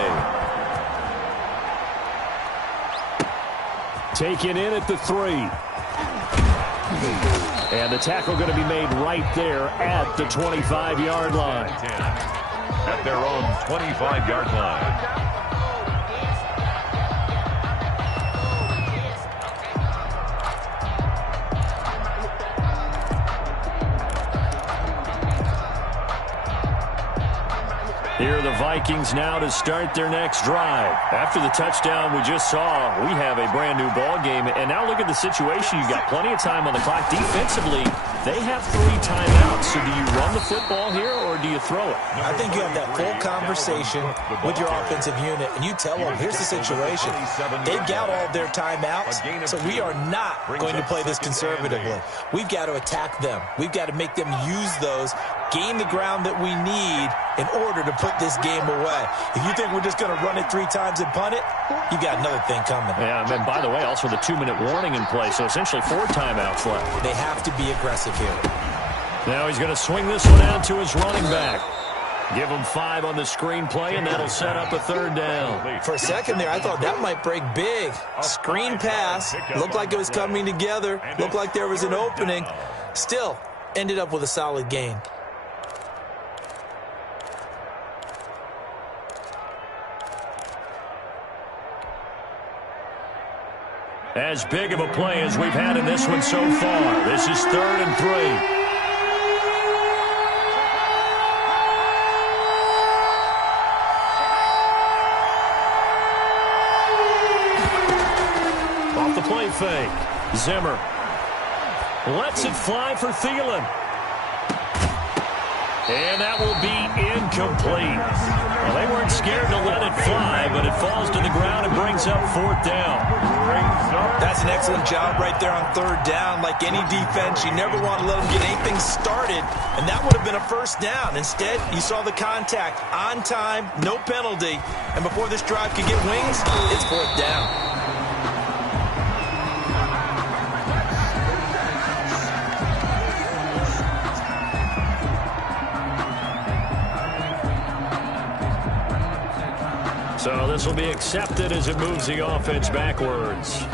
Taken in at the 3. And the tackle going to be made right there at the 25-yard line. At their own 25-yard line. Here are the Vikings now to start their next drive. After the touchdown we just saw, we have a brand new ball game. And now look at the situation. You've got plenty of time on the clock. Defensively, they have 3 timeouts. So do you run the football here or do you throw it? I think you have that full conversation with your offensive unit, and you tell them, here's the situation. They've got all their timeouts, so we are not going to play this conservatively. We've got to attack them. We've got to make them use those, gain the ground that we need in order to put this game away. If you think we're just going to run it 3 times and punt it, you got another thing coming. Yeah, and by the way, also the 2-minute warning in play, so essentially 4 timeouts left. They have to be aggressive here. Now he's going to swing this one out to his running back. Give him 5 on the screen play, and that'll set up a 3rd down. For a second there, I thought that might break big. Screen pass. Looked like it was coming together. Looked like there was an opening. Still, ended up with a solid gain. As big of a play as we've had in this one so far. This is 3rd and 3. Off the play fake. Zimmer lets it fly for Thielen. And that will be incomplete. Well, they weren't scared to let it fly, but it falls to the ground and brings up 4th down. That's an excellent job right there on 3rd down. Like any defense, you never want to let them get anything started, and that would have been a 1st down. Instead, you saw the contact on time, no penalty, and before this drive could get wings, it's 4th down. So this will be accepted as it moves the offense backwards.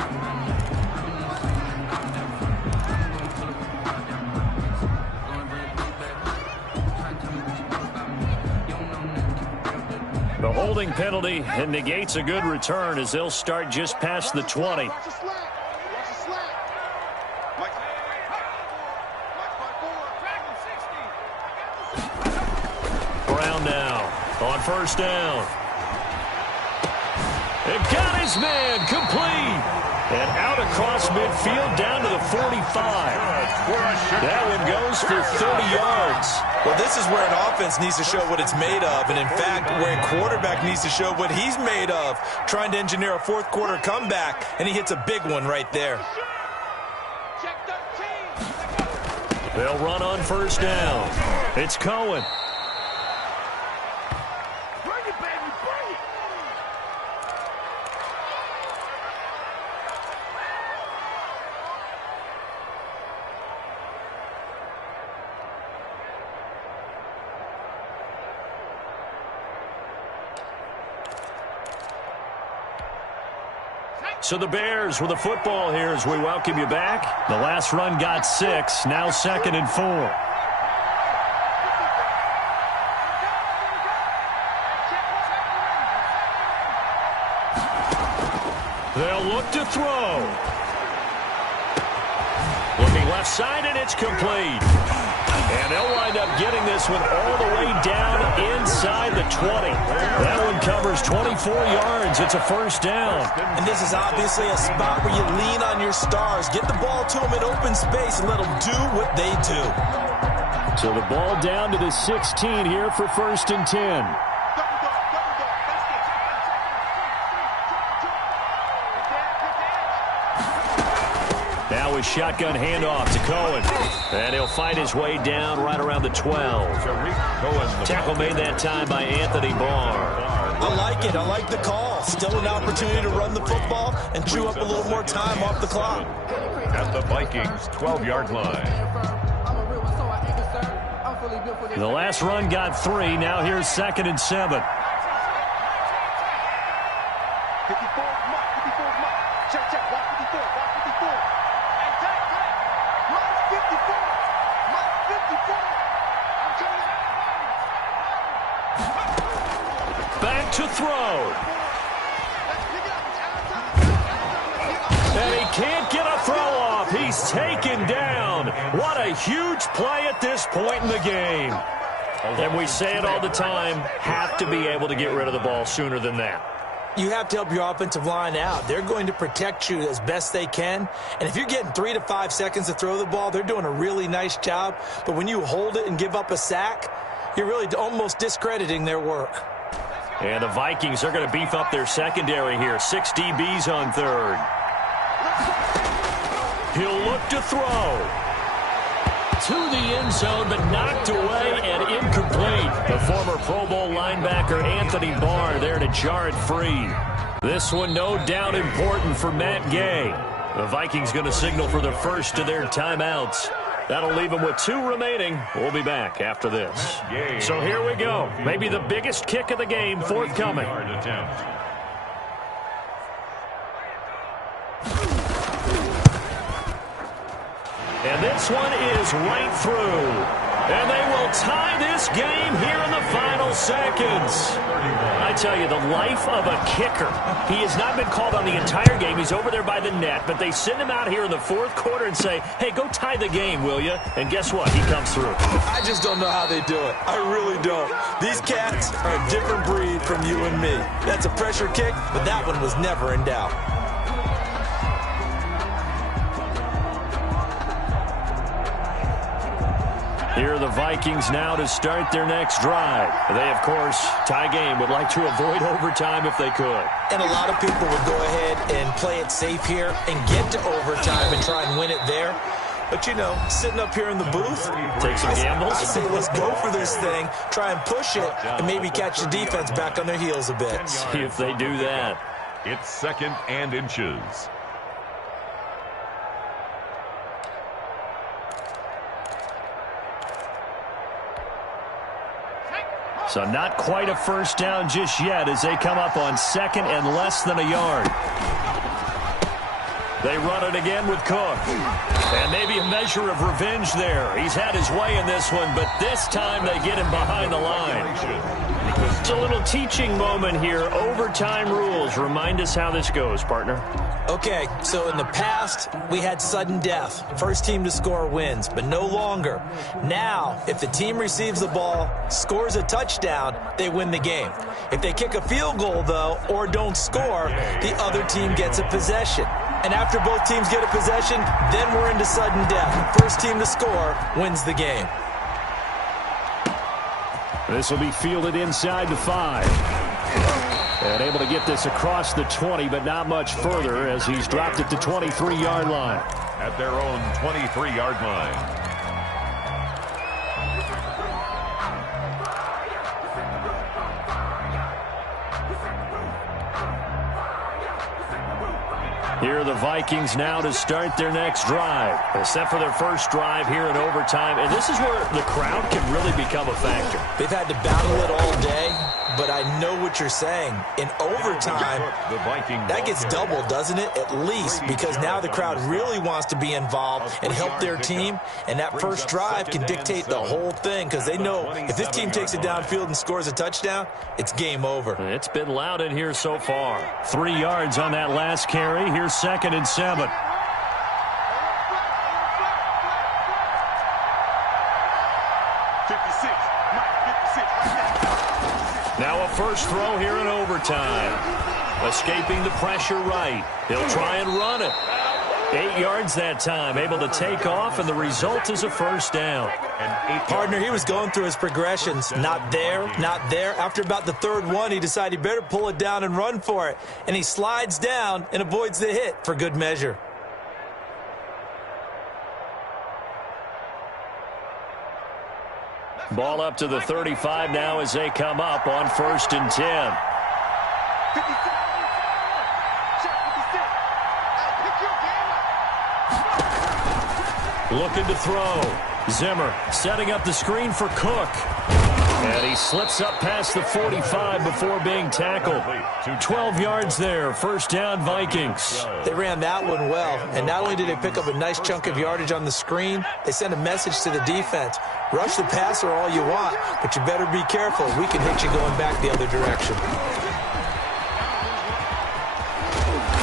The holding penalty and negates a good return as they'll start just past the 20. Brown now on 1st down. It got his man complete. And out across midfield down to the 45. That one goes for 30 yards. Well, this is where an offense needs to show what it's made of, and in fact, where a quarterback needs to show what he's made of, trying to engineer a fourth quarter comeback, and he hits a big one right there. They'll run on first down. It's Cohen. So the Bears with the football here as we welcome you back. The last run got 6, now 2nd and 4. They'll look to throw. Looking left side, and it's complete. And they'll wind up getting this one all the way down inside the 20. That one covers 24 yards. It's a first down. And this is obviously a spot where you lean on your stars. Get the ball to them in open space and let them do what they do. So the ball down to the 16 here for 1st and 10. Now a shotgun handoff to Cohen. And he'll fight his way down right around the 12. Tackle made that time by Anthony Barr. I like it. I like the call. Still an opportunity to run the football and chew up a little more time off the clock. At the Vikings' 12-yard line. The last run got 3. Now here's 2nd and 7. Back to throw. And he can't get a throw off. He's taken down. What a huge play at this point in the game. And we say it all the time, have to be able to get rid of the ball sooner than that. You have to help your offensive line out. They're going to protect you as best they can. And if you're getting 3 to 5 seconds to throw the ball, they're doing a really nice job. But when you hold it and give up a sack, you're really almost discrediting their work. And the Vikings are going to beef up their secondary here. 6 DBs on 3rd. He'll look to throw. To the end zone, but knocked away and incomplete. The former Pro Bowl linebacker Anthony Barr there to jar it free. This one no doubt important for Matt Gay. The Vikings going to signal for the first of their timeouts. That'll leave them with 2 remaining. We'll be back after this. So here we go. Maybe the biggest kick of the game forthcoming. And this one is right through. And they will tie this game here in the final seconds. I tell you, the life of a kicker. He has not been called on the entire game. He's over there by the net, but they send him out here in the 4th quarter and say, hey, go tie the game, will you? And guess what? He comes through. I just don't know how they do it. I really don't. These cats are a different breed from you and me. That's a pressure kick, but that one was never in doubt. Here are the Vikings now to start their next drive. They, of course, tie game, would like to avoid overtime if they could. And a lot of people would go ahead and play it safe here and get to overtime and try and win it there. But, you know, sitting up here in the booth, take some gambles. I say let's go for this thing, try and push it, and maybe catch the defense back on their heels a bit. See if they do that. It's 2nd and inches. So not quite a first down just yet as they come up on 2nd and less than a yard. They run it again with Cook. And maybe a measure of revenge there. He's had his way in this one, but this time they get him behind the line. It's a little teaching moment here. Overtime rules. Remind us how this goes, partner. Okay, so in the past, we had sudden death. First team to score wins, but no longer. Now, if the team receives the ball, scores a touchdown, they win the game. If they kick a field goal, though, or don't score, the other team gets a possession. And after both teams get a possession, then we're into sudden death. First team to score wins the game. This will be fielded inside the 5. And able to get this across the 20, but not much further as he's dropped it to 23-yard line. At their own 23-yard line. Here are the Vikings now to start their next drive. They're set for their first drive here in overtime, and this is where the crowd can really become a factor. They've had to battle it all day, but I know what you're saying. In overtime, that gets doubled, doesn't it? At least, because now the crowd really wants to be involved and help their team, and that first drive can dictate the whole thing because they know if this team takes it downfield and scores a touchdown, it's game over. It's been loud in here so far. 3 yards on that last carry. Here's 2nd and 7. Now a first throw here in overtime. Escaping the pressure right. He'll try and run it. 8 yards that time. Able to take off, and the result is a first down. Partner, he was going through his progressions. Not there, not there. After about the 3rd one, he decided he better pull it down and run for it. And he slides down and avoids the hit for good measure. Ball up to the 35 now as they come up on 1st and 10. Looking to throw. Zimmer setting up the screen for Cook. And he slips up past the 45 before being tackled. 12 yards there. First down, Vikings. They ran that one well. And not only did they pick up a nice chunk of yardage on the screen, they sent a message to the defense. Rush the passer all you want, but you better be careful. We can hit you going back the other direction.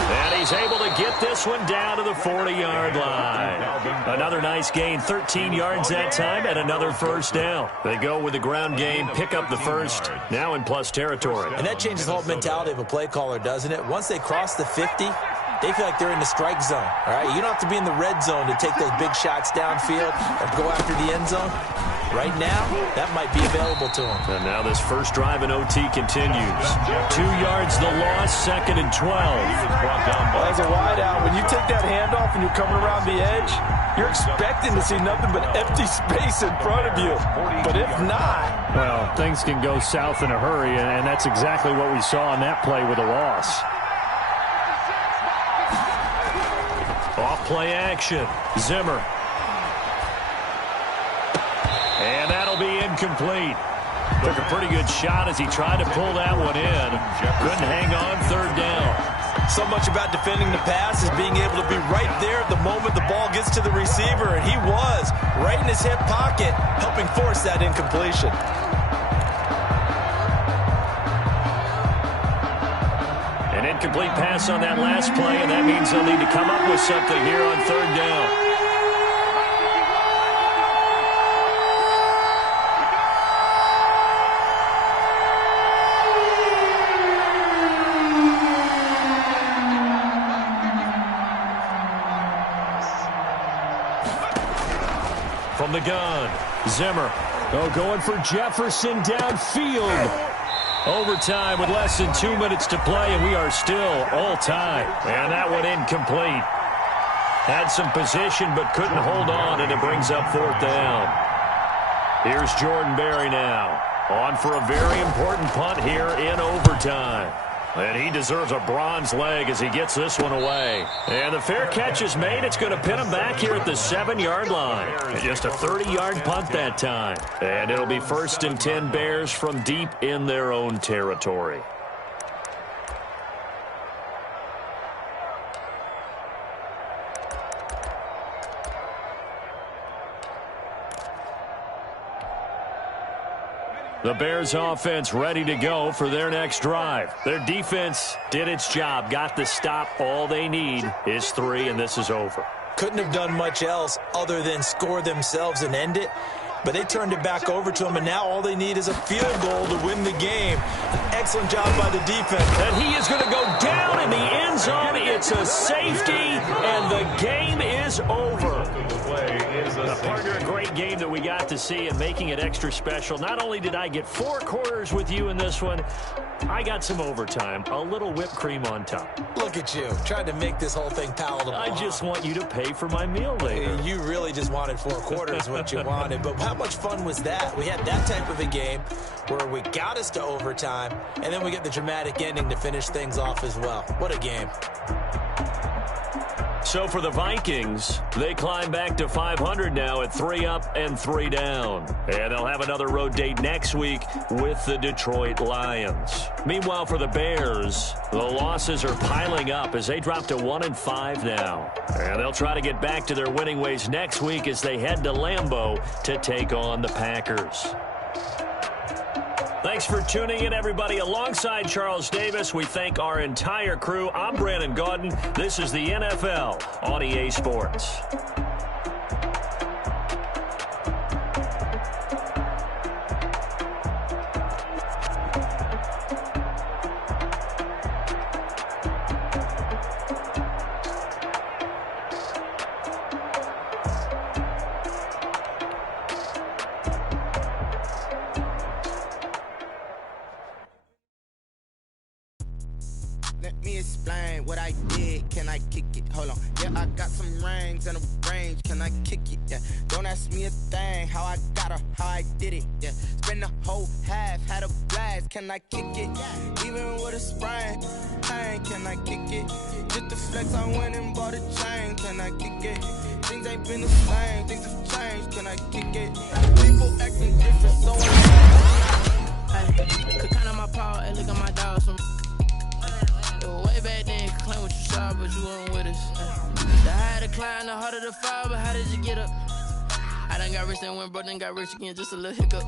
And he's able to get this one down to the 40-yard line. Another nice gain, 13 yards that time, and another first down. They go with the ground game, pick up the first, now in plus territory. And that changes the whole mentality of a play caller, doesn't it? Once they cross the 50, they feel like they're in the strike zone, all right? You don't have to be in the red zone to take those big shots downfield or go after the end zone. Right now, that might be available to them. And now this first drive in OT continues. 2 yards the loss, 2nd and 12. As a wideout, when you take that handoff and you're coming around the edge, you're expecting to see nothing but empty space in front of you. But if not... Well, things can go south in a hurry, and that's exactly what we saw on that play with a loss. Off play action. Zimmer. And that'll be incomplete. Took a pretty good shot as he tried to pull that one in. Couldn't hang on, 3rd down. So much about defending the pass is being able to be right there at the moment the ball gets to the receiver, and he was right in his hip pocket, helping force that incompletion. An incomplete pass on that last play, and that means they'll need to come up with something here on 3rd down. From the gun, Zimmer. Going for Jefferson downfield. Overtime with less than 2 minutes to play, and we are still all tied. And that one incomplete. Had some position, but couldn't hold on, and it brings up 4th down. Here's Jordan Berry now. On for a very important punt here in overtime. And he deserves a bronze leg as he gets this one away. And the fair catch is made. It's going to pin him back here at the 7-yard line. And just a 30-yard punt that time. And it'll be 1st and 10 Bears from deep in their own territory. The Bears offense ready to go for their next drive. Their defense did its job, got the stop. All they need is 3, and this is over. Couldn't have done much else other than score themselves and end it. but they turned it back over to him, and now all they need is a field goal to win the game. An excellent job by the defense. And he is going to go down in the end zone. It's a safety, and the game is over. A partner, a great game that we got to see and making it extra special. Not only did I get 4 quarters with you in this one, I got some overtime, a little whipped cream on top. Look at you, trying to make this whole thing palatable. I just want you to pay for my meal later. You really just wanted 4 quarters, what you wanted. But how much fun was that? We had that type of a game where we got us to overtime, and then we get the dramatic ending to finish things off as well. What a game. So for the Vikings, they climb back to 500 now at 3 up and 3 down. And they'll have another road date next week with the Detroit Lions. Meanwhile, for the Bears, the losses are piling up as they drop to 1-5 now. And they'll try to get back to their winning ways next week as they head to Lambeau to take on the Packers. Thanks for tuning in, everybody. Alongside Charles Davis, we thank our entire crew. I'm Brandon Gaudin. This is the NFL on EA Sports. Let me explain what I did. Can I kick it? Hold on. Yeah, I got some rings and a range. Can I kick it? Yeah. Don't ask me a thing. How I got her, how I did it. Yeah. Spend the whole half, had a blast. Can I kick it? Even with a sprain. Hey, can I kick it? Just the flex, I went and bought a chain. Can I kick it? Things ain't been the same. Things have changed. Can I kick it? People acting different, so Hey, could count on my power and look at my dogs from way back then, could claim what you saw, but you weren't with us. The higher the climb, the harder the fall, but how did you get up? I done got rich and went broke, then got rich again, just a little hiccup.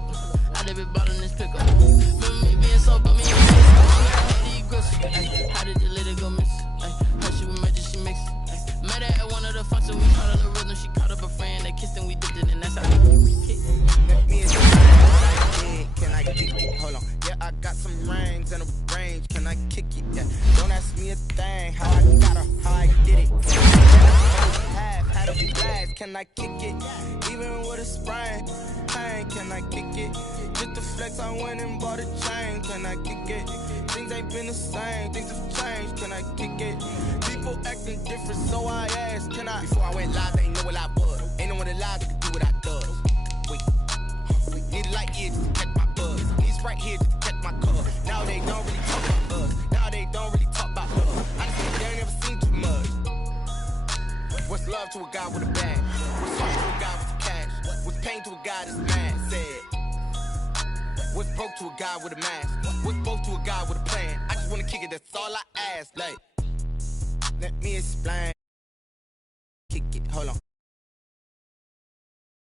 I done been ballin' this pickup. Remember me being so, but me and how did you let it go miss? How she was magic, she mixed. Met her at one of the functions, we caught her the rhythm, she caught up a friend, they kissed and we dipped it, and that's how we hit. Let me explain what I did. Can I kick it? Hold on. Yeah, I got some rings and a range. Can I kick it? Yeah. Don't ask me a thing. How I got her, how I did it. Half had a blast. Can I kick it? Even with a sprain. Hey, can I kick it? Just the flex, I went and bought a chain. Can I kick it? Things ain't been the same. Things have changed. Can I kick it? People acting different, so I asked, can I? Before I went live, they ain't know what I was. Ain't no one alive that could do what I does. Wait. Need a light here just to catch my buzz. Need right here just to catch my cuz. Now they don't really talk about us. Now they don't really talk about us. Honestly, they ain't never seen too much. What's love to a guy with a bag? What's heart to a guy with the cash? What's pain to a guy that's mad? Said. What's broke to a guy with a mask? What's both to a guy with a plan? I just wanna kick it, that's all I ask. Like, let me explain. Kick it, hold on.